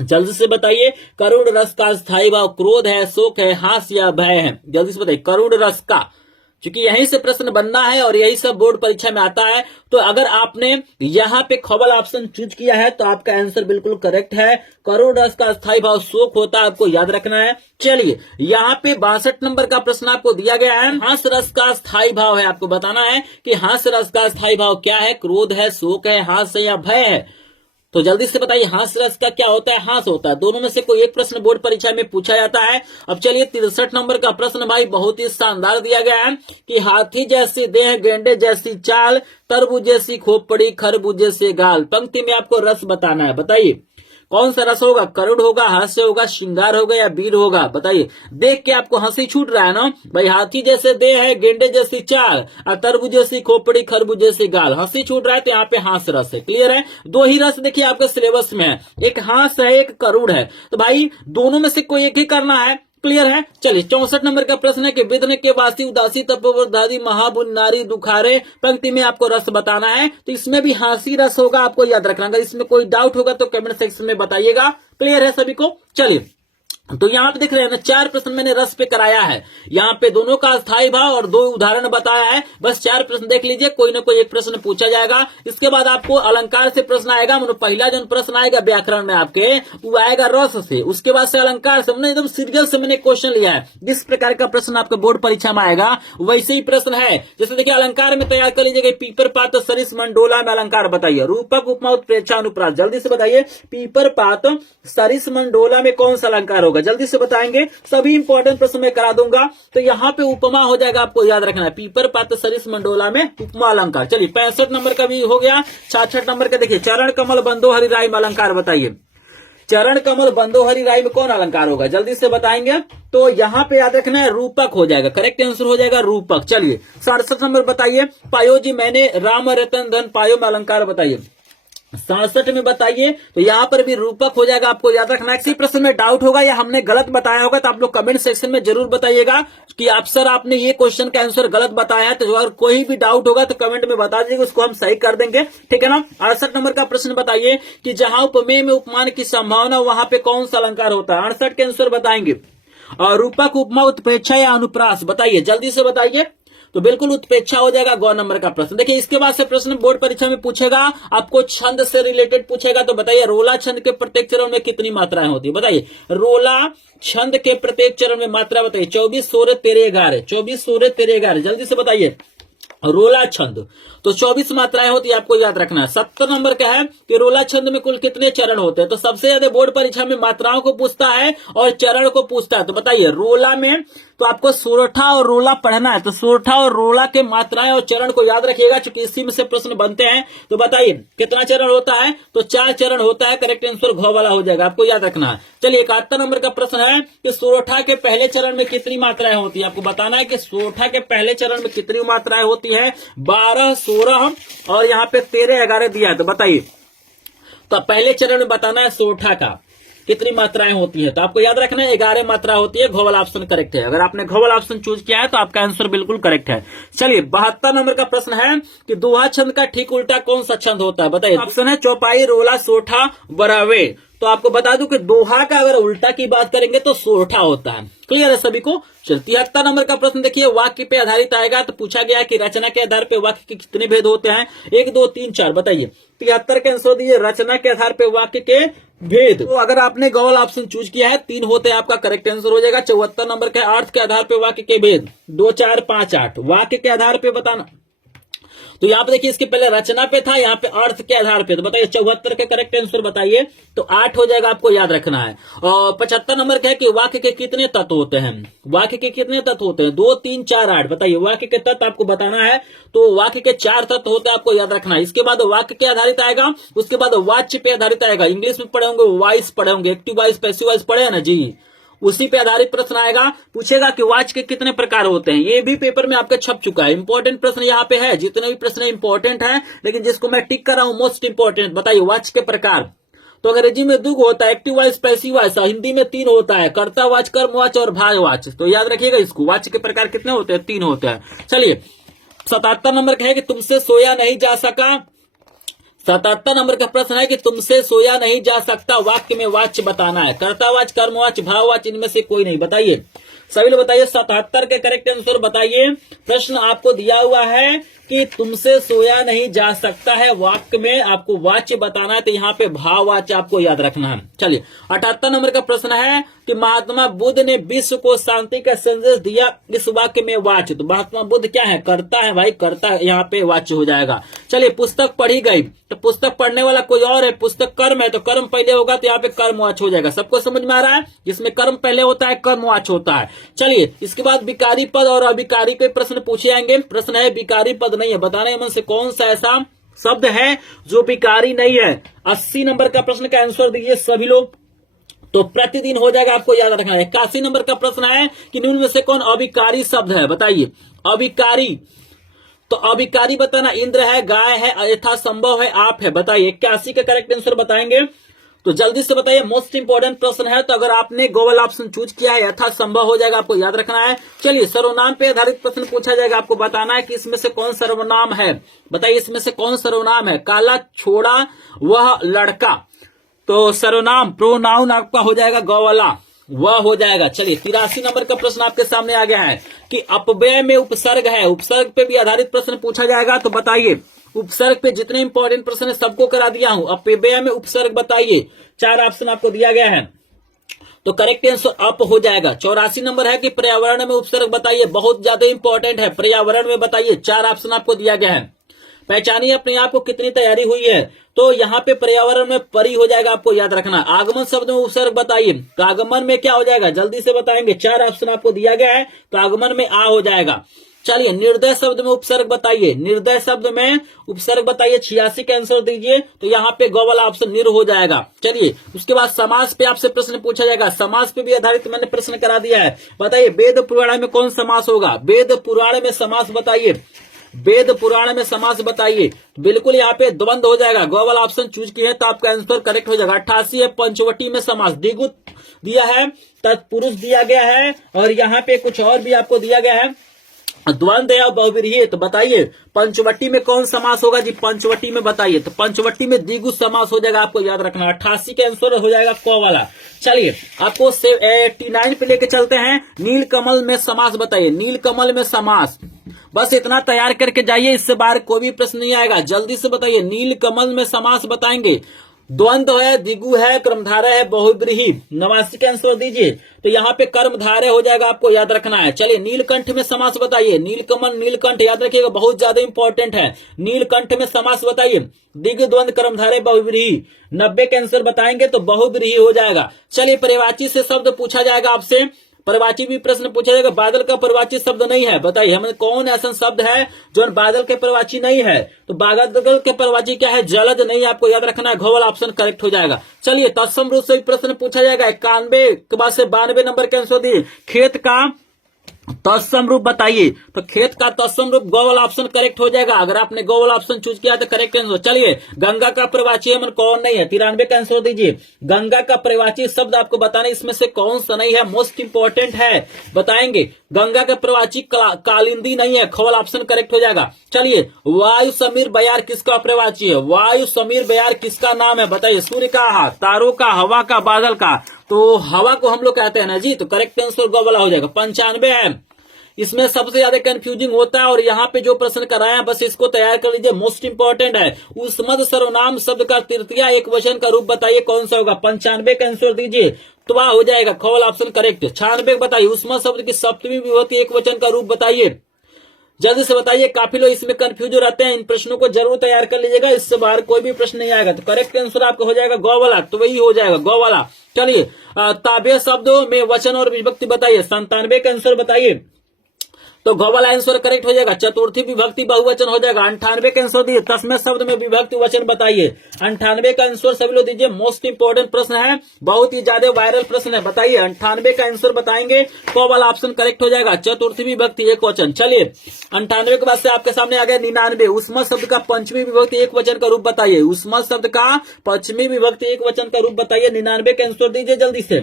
जल्दी से बताइए, करुण रस का स्थायी भाव क्रोध है, शोक है, हास्य या भय है। जल्दी से बताइए करुण रस का, क्योंकि यहीं से प्रश्न बनना है और यही सब बोर्ड परीक्षा में आता है। तो अगर आपने यहां पे खबल ऑप्शन चूज किया है तो आपका आंसर बिल्कुल करेक्ट है। करुण रस का स्थायी भाव शोक होता है, आपको याद रखना है। चलिए यहाँ पे 62 नंबर का प्रश्न आपको दिया गया है, हास्य रस का स्थायी भाव है। आपको बताना है कि हास्य रस का स्थायी भाव क्या है, क्रोध है, शोक है, हास्य या भय है। तो जल्दी से बताइए हास्य रस का क्या होता है, हास होता है। दोनों में से कोई एक प्रश्न बोर्ड परीक्षा में पूछा जाता है। अब चलिए 63 नंबर का प्रश्न भाई बहुत ही शानदार दिया गया है कि हाथी जैसी देह, गेंडे जैसी चाल, तरबूज जैसी खोपड़ी, खरबूज जैसे गाल। पंक्ति में आपको रस बताना है। बताइए कौन सा रस होगा, करुण होगा, हास्य होगा, श्रृंगार होगा या वीर होगा। बताइए, देख के आपको हंसी छूट रहा है ना भाई। हाथी जैसे देह है, गेंडे जैसी चाल और तरबूज जैसी खोपड़ी, खरबूज जैसी गाल। हंसी छूट रहा है तो यहाँ पे हास्य रस है। क्लियर है, दो ही रस देखिए आपके सिलेबस में है, एक हास्य है, एक करुण है। तो भाई दोनों में से कोई एक ही करना है। क्लियर है। चलिए 64 नंबर का प्रश्न है कि विद्न के वासी उदासी तपोवरदादी महाबुन नारी दुखारे। पंक्ति में आपको रस बताना है। तो इसमें भी हासी रस होगा, आपको याद रखना। अगर इसमें कोई डाउट होगा तो कमेंट सेक्शन में बताइएगा। क्लियर है सभी को। चलिए तो यहाँ पे देख रहे हैं ना, 4 प्रश्न मैंने रस पे कराया है। यहाँ पे दोनों का स्थायी भाव और 2 उदाहरण बताया है। बस 4 प्रश्न देख लीजिए, कोई ना कोई एक प्रश्न पूछा जाएगा। इसके बाद आपको अलंकार से प्रश्न आएगा। मतलब पहला जो प्रश्न आएगा व्याकरण में आपके वो आएगा रस से, उसके बाद से अलंकार से। एकदम सीरियल से मैंने क्वेश्चन लिया है। जिस प्रकार का प्रश्न आपके बोर्ड परीक्षा में आएगा वैसे ही प्रश्न है। जैसे देखिए अलंकार में तैयार कर लीजिएगा, पीपर पात सरिस मंडोला में अलंकार बताइए। रूपक उपमा उत्प्रेक्षा अनुप्रास। जल्दी से बताइए पीपर पात सरिस मंडोला में कौन सा अलंकार होगा, जल्दी से बताएंगे। सभी इंपॉर्टेंट प्रश्न मैं करा दूंगा। तो यहाँ पे उपमा हो जाएगा, आपको याद रखना है। पीपर पात सरिस मंडोला में उपमा अलंकार। चलिए 65 नंबर का भी हो गया। 66 नंबर का देखिए, चरण कमल बंदो हरि राय में अलंकार बताइए। चरण कमल बंदो हरि राय में कौन अलंकार होगा, जल्दी से बताएंगे। तो यहाँ पे याद रखना है रूपक हो जाएगा, करेक्ट आंसर हो जाएगा रूपक। चलिए 67 नंबर बताइए, पायो जी मैंने राम रतन धन पायो में अलंकार बताइए। 67 में बताइए। तो यहाँ पर भी रूपक हो जाएगा, आपको याद रखना है। किसी प्रश्न में डाउट होगा या हमने गलत बताया होगा तो आप लोग कमेंट सेक्शन में जरूर बताइएगा कि आप सर आपने ये क्वेश्चन का आंसर गलत बताया है। तो अगर कोई भी डाउट होगा तो कमेंट में बता दीजिएगा, उसको हम सही कर देंगे। ठीक है ना। 68 नंबर का प्रश्न बताइए कि जहां उपमेय में उपमान की संभावना वहां पे कौन सा अलंकार होता है। 68 के आंसर बताएंगे। और रूपक उपमा उत्प्रेक्षा या अनुप्रास बताइए, जल्दी से बताइए। तो बिल्कुल उत्प्रेक्षा हो जाएगा। 9 नंबर का प्रश्न देखिए, इसके बाद से प्रश्न बोर्ड परीक्षा में पूछेगा, आपको छंद से रिलेटेड पूछेगा। तो बताइए रोला छंद के प्रत्येक चरण में कितनी मात्राएं होती है। बताइए रोला छंद के प्रत्येक चरण में मात्रा बताइए। 24, 16, 13, 11। 24, 16, 13, 11 जल्दी से बताइए। रोला छंद तो 24 मात्राएं होती है, आपको याद रखना है। 70 नंबर का है कि रोला छंद में कुल कितने चरण होते हैं। तो सबसे ज्यादा बोर्ड परीक्षा में मात्राओं को पूछता है और चरण को पूछता है। तो बताइए रोला में तो आपको सोरठा और रोला पढ़ना है। तो सोरठा और रोला के मात्राएं और चरण को याद रखिएगा, क्योंकि इसी में से प्रश्न बनते हैं। तो बताइए कितना चरण होता है। तो 4 चरण होता है, करेक्ट आंसर घ वाला हो जाएगा, आपको याद रखना है। चलिए 71 नंबर का प्रश्न है कि सोरठा के पहले चरण में कितनी मात्राएं होती है। आपको बताना है कि सोरठा के पहले चरण में कितनी मात्राएं होती है। 12, 16 और यहाँ पे 13, 11 दिया है। तो बताइए तो पहले चरण में बताना है सोरठा का कितनी मात्राएं होती है। तो आपको याद रखना है 11 मात्रा होती है। घ वाला ऑप्शन करेक्ट है। अगर आपने घ वाला ऑप्शन चूज किया है तो आपका आंसर बिल्कुल करेक्ट है। चलिए 72 नंबर का प्रश्न है कि दोहा छंद का ठीक उल्टा कौन सा छंद होता है। बताइए ऑप्शन है चौपाई, रोला, सोठा, बरावे। तो आपको बता दूं कि दोहा का अगर उल्टा की बात करेंगे तो सोठा होता है। क्लियर है सभी को। चलती 73 नंबर का प्रश्न देखिए, वाक्य पे आधारित आएगा। तो पूछा गया कि रचना के आधार पे वाक्य के कितने भेद होते हैं। 1, 2, 3, 4 बताइए। 73 के आंसर दिए रचना के आधार पे वाक्य के भेद। तो अगर आपने गौल ऑप्शन चूज किया है 3 होते हैं, आपका करेक्ट आंसर हो जाएगा। 74 नंबर के अर्थ के आधार पे वाक्य के भेद 2, 4, 5, 8 वाक्य के आधार पे बताना। तो यहाँ पे देखिए इसके पहले रचना पे था, यहाँ पे अर्थ के आधार पे। तो बताइए 74 के करेक्ट आंसर बताइए। तो 8 हो जाएगा, आपको याद रखना है। और 75 नंबर का है कि वाक्य के कितने तत्व होते हैं। वाक्य के कितने तत्व होते हैं? 2, 3, 4, 8। बताइए वाक्य के तत्व आपको बताना है। तो वाक्य के 4 तत्व होते हैं, आपको याद रखना है। इसके बाद वाक्य के आधारित आएगा, उसके बाद वाच्य पे आधारित आएगा। इंग्लिश में पढ़े होंगे वॉइस पढ़े होंगे, एक्टिव वॉइस पैसिव वॉइस पढ़े हैं ना जी, उसी पे आधारित प्रश्न आएगा। पूछेगा कि वाच्य के कितने प्रकार होते हैं। ये भी पेपर में आपका छप चुका है। इंपॉर्टेंट प्रश्न यहाँ पे है, जितने भी प्रश्न इंपॉर्टेंट है, लेकिन जिसको मैं टिक कर रहा हूं मोस्ट इंपॉर्टेंट। बताइए वाच्य के प्रकार। तो अंग्रेजी में 2 होता है, active voice passive voice. Hindi में 3 होता है, कर्तावाच्य, कर्मवाच्य और भाववाच्य। तो याद रखिएगा इसको, वाच्य के प्रकार कितने होते हैं? 3 होते हैं। चलिए 77 नंबर का है कि तुमसे सोया नहीं जा सका। 77 नंबर का प्रश्न है कि तुमसे सोया नहीं जा सकता, वाक्य में वाच्य बताना है। कर्तावाच्य, कर्मवाच्य, भाववाच्य, इनमें से कोई नहीं। बताइए सभी लोग बताइए 77 के करेक्ट आंसर बताइए। प्रश्न आपको दिया हुआ है कि तुमसे सोया नहीं जा सकता है, वाक्य में आपको वाच्य बताना है। तो यहाँ पे भाववाच्य आपको याद रखना है। चलिए 78 नंबर का प्रश्न है कि महात्मा बुद्ध ने विश्व को शांति का संदेश दिया, इस वाक्य में वाच्य। तो महात्मा बुद्ध क्या है? करता है भाई, करता है, यहाँ पे वाच्य हो जाएगा। चलिए पुस्तक पढ़ी गई, तो पुस्तक पढ़ने वाला कोई और है, पुस्तक कर्म है, तो कर्म पहले होगा, तो यहाँ पे कर्मवाच्य हो जाएगा। सबको समझ में आ रहा है? जिसमें कर्म पहले होता है कर्मवाच्य होता है। चलिए इसके बाद विकारी पद और अविकारी के प्रश्न पूछे जाएंगे। प्रश्न है विकारी पद नहीं है, बताना है मन से कौन सा ऐसा शब्द है जो विकारी नहीं है। 80 नंबर का प्रश्न का आंसर दीजिए सभी लोग। तो प्रतिदिन हो जाएगा, आपको याद रखना है। 81 नंबर का प्रश्न है कि निम्न में से कौन अविकारी शब्द है? बताइए अविकारी। तो अविकारी बताना, इंद्र है, गाय है, यथा संभव है, आप है। बताइए 81 का करेक्ट आंसर बताएंगे। तो जल्दी से बताइए, मोस्ट इंपोर्टेंट प्रश्न है। तो अगर आपने गोवल ऑप्शन चूज किया है, यथा संभव हो जाएगा, आपको याद रखना है। चलिए सर्वनाम पे आधारित प्रश्न पूछा जाएगा, आपको बताना है कि इसमें से कौन सर्वनाम है। बताइए इसमें से कौन सर्वनाम है? काला छोड़ा वह लड़का। तो सर्वनाम प्रोनाउन आपका हो जाएगा गौवाला, वह हो जाएगा। चलिए 83 नंबर का प्रश्न आपके सामने आ गया है कि अपव्यय में उपसर्ग है, उपसर्ग पे भी आधारित प्रश्न पूछा जाएगा। तो बताइए उपसर्ग पे जितने इंपॉर्टेंट प्रश्न है सबको करा दिया हूं। अपव्यय में उपसर्ग बताइए, 4 ऑप्शन आपको दिया गया है। तो करेक्ट आंसर अप हो जाएगा। 84 नंबर है कि पर्यावरण में उपसर्ग बताइए, बहुत ज्यादा इंपॉर्टेंट है। पर्यावरण में बताइए, 4 ऑप्शन आपको दिया गया है। पहचानिए अपने आप को कितनी तैयारी हुई है। तो यहाँ पे पर्यावरण में परी हो जाएगा, आपको याद रखना। आगमन शब्द में उपसर्ग बताइए, तो आगमन में क्या हो जाएगा? जल्दी से बताएंगे, 4 ऑप्शन आपको दिया गया है। तो आगमन में आ हो जाएगा। चलिए निर्दय शब्द में उपसर्ग बताइए, निर्दय शब्द में उपसर्ग बताइए, 86 का आंसर दीजिए। तो यहाँ पे गौ वाला ऑप्शन निर हो जाएगा। चलिए उसके बाद समास पे आपसे प्रश्न पूछा जाएगा, समास पे भी आधारित मैंने प्रश्न करा दिया है। बताइए वेद पुराण में कौन समास होगा? वेद पुराण में समास बताइए, वेद पुराण में समास बताइए। बिल्कुल यहाँ पे द्वंद्व हो जाएगा, गौ वाला ऑप्शन चूज किए हैं तो आपका आंसर करेक्ट हो जाएगा। 88 है पंचवटी में समास, द्विगुत दिया है, तत्पुरुष दिया गया है, और यहाँ पे कुछ और भी आपको दिया गया है, द्वंद्व या बहुव्रीहि। तो बताइए पंचवटी में कौन समास होगा जी? पंचवटी में बताइए। तो पंचवटी में द्विगुत समास हो जाएगा, आपको याद रखना। 88 के आंसर हो जाएगा क वाला। चलिए आपको 89 पे लेके चलते हैं। नीलकमल में समास बताइए, नीलकमल में समास। बस इतना तैयार करके जाइए, इससे बाहर कोई भी प्रश्न नहीं आएगा। जल्दी से बताइए, नीलकमल में समास बताएंगे। द्वंद्व है, द्विगु है, कर्मधारय है, बहुव्रीहि। 89 का आंसर दीजिए। तो यहाँ पे कर्मधारय हो जाएगा, आपको याद रखना है। चलिए नीलकंठ में समास बताइए, नीलकमल नीलकंठ याद रखिएगा, बहुत ज्यादा इंपॉर्टेंट है। नीलकंठ में समास बताइए, द्विगु द्वंद्व कर्मधारय बहुव्रीहि। 90 का आंसर बताएंगे तो बहुव्रीहि हो जाएगा। चलिए पर्यायवाची से शब्द पूछा जाएगा आपसे, पर्यायवाची भी प्रश्न पूछा जाएगा। बादल का पर्यायवाची शब्द नहीं है, बताइए हमें कौन ऐसा शब्द है जो बादल के पर्यायवाची नहीं है? तो बादल के पर्यायवाची क्या है? जलद नहीं, आपको याद रखना है। घ वाला ऑप्शन करेक्ट हो जाएगा। चलिए तत्सम रूप से भी प्रश्न पूछा जाएगा। 91 के बाद से 92 नंबर के आंसर दिए। खेत का तत्सम रूप बताइए, तो खेत का तत्सम रूप गौ वाला ऑप्शन करेक्ट हो जाएगा। अगर आपने गौ वाला ऑप्शन चूज किया तो करेक्ट आंसर। चलिए गंगा का पर्यायवाची मन कौन नहीं है? 93 का आंसर दीजिए। गंगा का पर्यायवाची शब्द आपको बताना, इसमें से कौन सा नहीं है, मोस्ट इंपॉर्टेंट है, बताएंगे। गंगा का पर्यायवाची कालिंदी नहीं है, ख वाला ऑप्शन करेक्ट हो जाएगा। चलिए वायु समीर बयार किसका पर्यायवाची है? वायु समीर बयार किसका नाम है? बताइए। सूर्य का, तारों का, हवा का, बादल का। तो हवा को हम लोग कहते हैं ना जी, तो करेक्ट आंसर गौ वाला हो जाएगा। 95 है, इसमें सबसे ज्यादा कंफ्यूजिंग होता है, और यहाँ पे जो प्रश्न कराया है बस इसको तैयार कर लीजिए, मोस्ट इंपॉर्टेंट है। उस्मद सर्वनाम शब्द का तृतीया एक वचन का रूप बताइए, कौन सा होगा? 95 का आंसर दीजिए। तो वह हो जाएगा ख वाला ऑप्शन करेक्ट। 96 बताइए, उस्मद शब्द की सप्तमी विभक्ति एक वचन का रूप बताइए। जल्दी से बताइए। काफी लोग इसमें कंफ्यूज हो रहते हैं, इन प्रश्नों को जरूर तैयार कर लीजिएगा, इससे बाहर कोई भी प्रश्न नहीं आएगा। तो करेक्ट आंसर आपका हो जाएगा गौ वाला, तो वही हो जाएगा गौ वाला। चलिए ताबे शब्दों में वचन और विभक्ति बताइए। 97 का आंसर बताइए, तो गौ वाला आंसर करेक्ट हो जाएगा। चतुर्थी विभक्ति बहुवचन हो जाएगा। 98 का आंसर दिए। 10वें शब्द में विभक्ति वचन बताइए। 98 का आंसर सभी लोग दीजिए। मोस्ट इंपोर्टेंट प्रश्न है, बहुत ही ज्यादा वायरल प्रश्न है। बताइए 98 का आंसर बताएंगे, गौ वाला ऑप्शन करेक्ट हो जाएगा। चतुर्थी विभक्ति एक वचन। चलिए 98 के बाद से आपके सामने आ गया 99। उस्मत शब्द का पंचमी विभक्ति एक वचन का रूप बताइए। उस्मत शब्द का पश्चिमी विभक्ति एक वचन का रूप बताइए। 99 का आंसर दीजिए जल्दी से।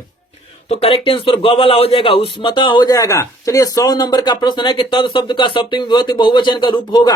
तो करेक्ट आंसर गौ वाला हो जाएगा, उस्मता हो जाएगा। चलिए 100 नंबर का प्रश्न है कि तद शब्द का सप्तमी विभक्ति बहुवचन का रूप होगा।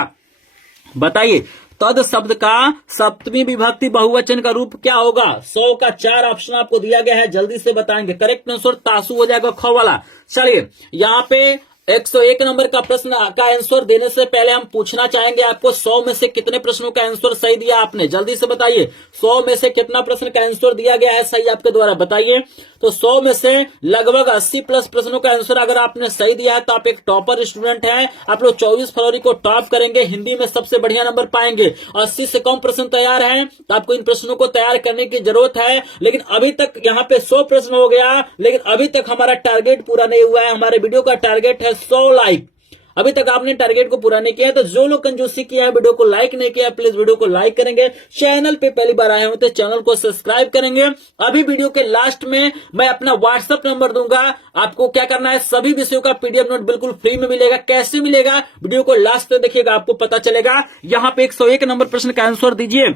बताइए तद शब्द का सप्तमी विभक्ति बहुवचन का रूप क्या होगा। 100 का 4 ऑप्शन आपको दिया गया है, जल्दी से बताएंगे। करेक्ट आंसर तासु हो जाएगा, ख वाला। चलिए यहाँ पे 101 नंबर का प्रश्न का आंसर देने से पहले हम पूछना चाहेंगे आपको 100 में से कितने प्रश्नों का आंसर सही दिया आपने, जल्दी से बताइए। 100 में से कितना प्रश्न का आंसर दिया गया है सही आपके द्वारा, बताइए। तो 100 में से लगभग 80 प्लस प्रश्नों का आंसर अगर आपने सही दिया है तो आप एक टॉपर स्टूडेंट हैं। आप लोग 24 फरवरी को टॉप करेंगे, हिंदी में सबसे बढ़िया नंबर पाएंगे। 80 से कम प्रश्न तैयार हैं तो आपको इन प्रश्नों को तैयार करने की जरूरत है। लेकिन अभी तक यहाँ पे 100 प्रश्न हो गया, लेकिन अभी तक हमारा टारगेट पूरा नहीं हुआ है। हमारे वीडियो का टारगेट है 100 लाइक। अभी तक आपने टारगेट को पूरा नहीं किया है, तो जो लोग कंजूसी किया है, वीडियो को लाइक नहीं किया, प्लीज वीडियो को लाइक करेंगे। चैनल पे पहली बार आए हो तो चैनल को सब्सक्राइब करेंगे। अभी वीडियो के लास्ट में मैं अपना व्हाट्सएप नंबर दूंगा, आपको क्या करना है, सभी विषयों का पीडीएफ नोट बिल्कुल फ्री में मिलेगा। कैसे मिलेगा, वीडियो को लास्ट तक देखिएगा, आपको पता चलेगा। यहाँ पे 101 नंबर प्रश्न का आंसर दीजिए।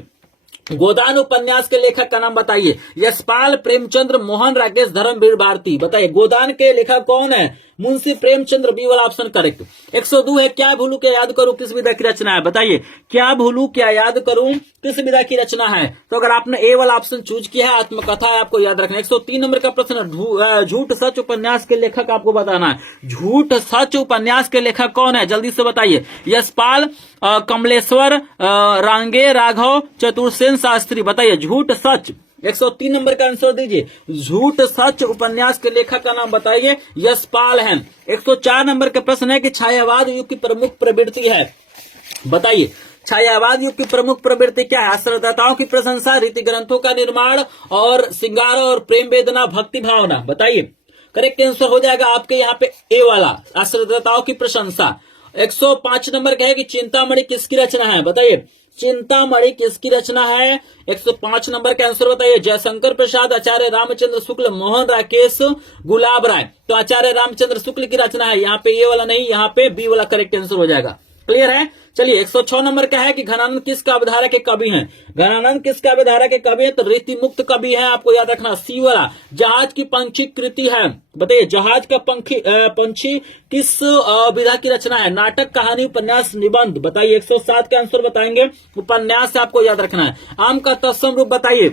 गोदान उपन्यास के लेखक का नाम बताइए। यशपाल, प्रेमचंद्र, मोहन, राकेश, धर्मवीर भारती। बताइए गोदान के लेखक कौन है। मुंशी प्रेमचंद्र, बी वाला ऑप्शन करेक्ट। 102 है क्या भूलू क्या याद करूं किस विधा की रचना है। बताइए क्या भूलू क्या याद करूं किस विधा की रचना है। तो अगर आपने ए वाला ऑप्शन चूज किया है, आत्मकथा है, आपको याद रखना। 103 नंबर का प्रश्न, झूठ सच उपन्यास के लेखक आपको बताना है। झूठ सच उपन्यास के लेखक कौन है, जल्दी से बताइए। यशपाल, कमलेश्वर, रांगे, राघव, चतुर्सेन शास्त्री। बताइए झूठ सच। 103 नंबर का आंसर दीजिए। झूठ सच उपन्यास के लेखक का नाम बताइए, यशपाल हैं। 104 नंबर का प्रश्न है कि छायावाद युग की प्रमुख प्रवृत्ति है। बताइए छायावाद युग की प्रमुख प्रवृत्ति क्या है। आश्रयदाताओं की प्रशंसा, रीति ग्रंथों का निर्माण और श्रृंगार और प्रेम वेदना, भक्ति भावना। बताइए करेक्ट आंसर हो जाएगा आपके यहाँ पे ए वाला, आश्रयदाताओं की प्रशंसा। 105 नंबर का है कि चिंतामणि किसकी रचना है। बताइए चिंतामणि किसकी रचना है। 105 नंबर का आंसर बताइए। जयशंकर प्रसाद, आचार्य रामचंद्र शुक्ल, मोहन, राकेश, गुलाब राय। तो आचार्य रामचंद्र शुक्ल की रचना है। यहाँ पे ये वाला नहीं, यहाँ पे बी वाला करेक्ट आंसर हो जाएगा। क्लियर है। चलिए 106 नंबर का है कि घनानंद किस काव्यधारा के कवि हैं। घनानंद किस काव्यधारा के कवि हैं, तो रीति मुक्त कवि है, आपको याद रखना। सी वाला। जहाज की पंछी कृति है। बताइए जहाज का पंछी किस विधा की रचना है। नाटक, कहानी, उपन्यास, निबंध। बताइए 107 का आंसर बताएंगे। उपन्यास से आपको याद रखना है। आम का तत्सम रूप बताइए।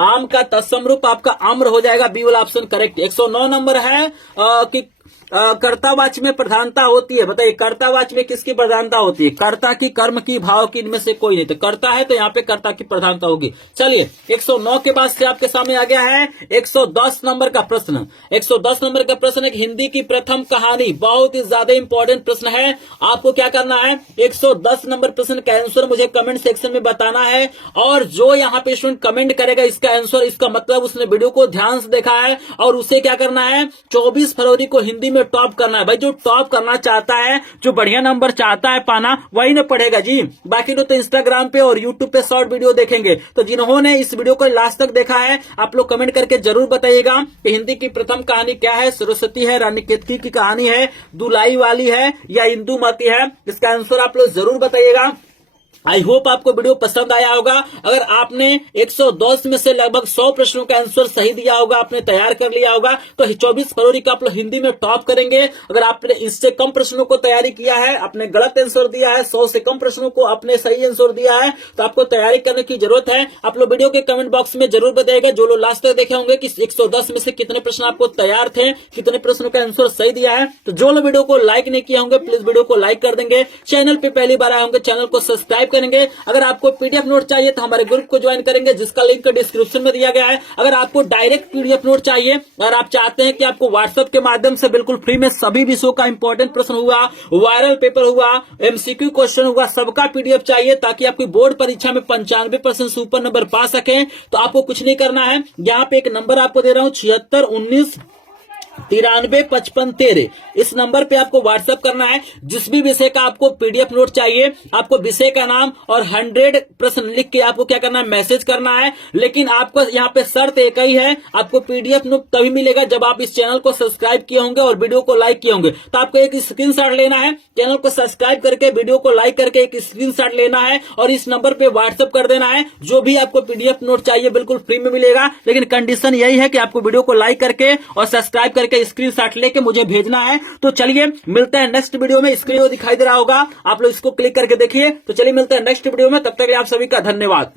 आम का तत्सम रूप आपका आम्र हो जाएगा, बी वाला ऑप्शन करेक्ट। 109 नंबर है कि कर्तावाची में प्रधानता होती है। बताइए कर्तावाची में किसकी प्रधानता होती है। कर्ता की, कर्म की, भाव की, इनमें से कोई नहीं। तो कर्ता है तो यहाँ पे कर्ता की प्रधानता होगी। चलिए 109 के बाद से आपके सामने आ गया है 110 नंबर का प्रश्न। 110 नंबर का प्रश्न है हिंदी की प्रथम कहानी। बहुत ही ज्यादा इंपॉर्टेंट प्रश्न है। आपको क्या करना है, 110 नंबर प्रश्न का आंसर मुझे कमेंट सेक्शन में बताना है। और जो यहाँ पे स्टूडेंट कमेंट करेगा इसका आंसर, इसका मतलब उसने वीडियो को ध्यान से देखा है और उसे क्या करना है, 24 फरवरी को हिंदी में टॉप करना है। भाई जो टॉप करना चाहता है, जो बढ़िया नंबर चाहता है पाना, वही ना पढ़ेगा जी। बाकी लोग तो इंस्टाग्राम पे और यूट्यूब पे शॉर्ट वीडियो देखेंगे। तो जिन्होंने इस वीडियो को लास्ट तक देखा है, आप लोग कमेंट करके जरूर बताइएगा कि हिंदी की प्रथम कहानी क्या है। सरस्वती है, रानी केतकी की कहानी है, दुलाई वाली है या इंदुमती है। इसका आंसर आप लोग जरूर बताइएगा। आई होप आपको वीडियो पसंद आया होगा। अगर आपने 110 में से लगभग 100 प्रश्नों का आंसर सही दिया होगा, आपने तैयार कर लिया होगा, तो 24 फरवरी को आप लोग हिंदी में टॉप करेंगे। अगर आपने इससे कम प्रश्नों को तैयारी किया है, आपने गलत आंसर दिया है, 100 से कम प्रश्नों को आपने सही आंसर दिया है, तो आपको तैयारी करने की जरूरत है। आप लोग वीडियो के कमेंट बॉक्स में जरूर बताइएगा, जो लोग लास्ट तक देखे होंगे, कि 110 में से कितने प्रश्न आपको तैयार थे, कितने प्रश्नों का आंसर सही दिया है। तो जो लोग वीडियो को लाइक नहीं किया होंगे, प्लीज वीडियो को लाइक कर देंगे। चैनल पे पहली बार आए होंगे, चैनल को सब्सक्राइब करेंगे। अगर आपको पीडीएफ नोट चाहिए तो हमारे ग्रुप को ज्वाइन करेंगे, जिसका लिंक डिस्क्रिप्शन में दिया गया है। अगर आपको डायरेक्ट पीडीएफ नोट चाहिए, अगर आप चाहते हैं कि आपको व्हाट्सएप के माध्यम से बिल्कुल फ्री में सभी विषयों का इंपॉर्टेंट प्रश्न हुआ, वायरल पेपर हुआ, एमसीक्यू क्वेश्चन हुआ, सबका पीडीएफ चाहिए ताकि आपकी बोर्ड परीक्षा में 95% से ऊपर नंबर पा सकें, तो आपको कुछ नहीं करना है। यहाँ पे एक नंबर आपको दे रहा हूं 7619935513, इस नंबर पे आपको व्हाट्सएप करना है। जिस भी विषय का आपको पीडीएफ नोट चाहिए, आपको विषय का नाम और 100 प्रश्न लिख के आपको क्या करना है, मैसेज करना है। लेकिन आपको यहाँ पे शर्त एक ही है, आपको पीडीएफ नोट तभी मिलेगा जब आप इस चैनल को सब्सक्राइब किए होंगे और वीडियो को लाइक किए होंगे। तो आपको एक स्क्रीनशॉट लेना है, चैनल को सब्सक्राइब करके वीडियो को लाइक करके एक स्क्रीनशॉट लेना है और इस नंबर पे व्हाट्सएप कर देना है। जो भी आपको पीडीएफ नोट चाहिए बिल्कुल फ्री में मिलेगा, लेकिन कंडीशन यही है कि आपको वीडियो को लाइक करके और सब्सक्राइब करके स्क्रीनशॉट लेके मुझे भेजना है। तो चलिए मिलते हैं नेक्स्ट वीडियो में। स्क्रीन दिखाई दे रहा होगा, आप लोग इसको क्लिक करके देखिए। तो चलिए मिलते हैं नेक्स्ट वीडियो में, तब तक के लिए आप सभी का धन्यवाद।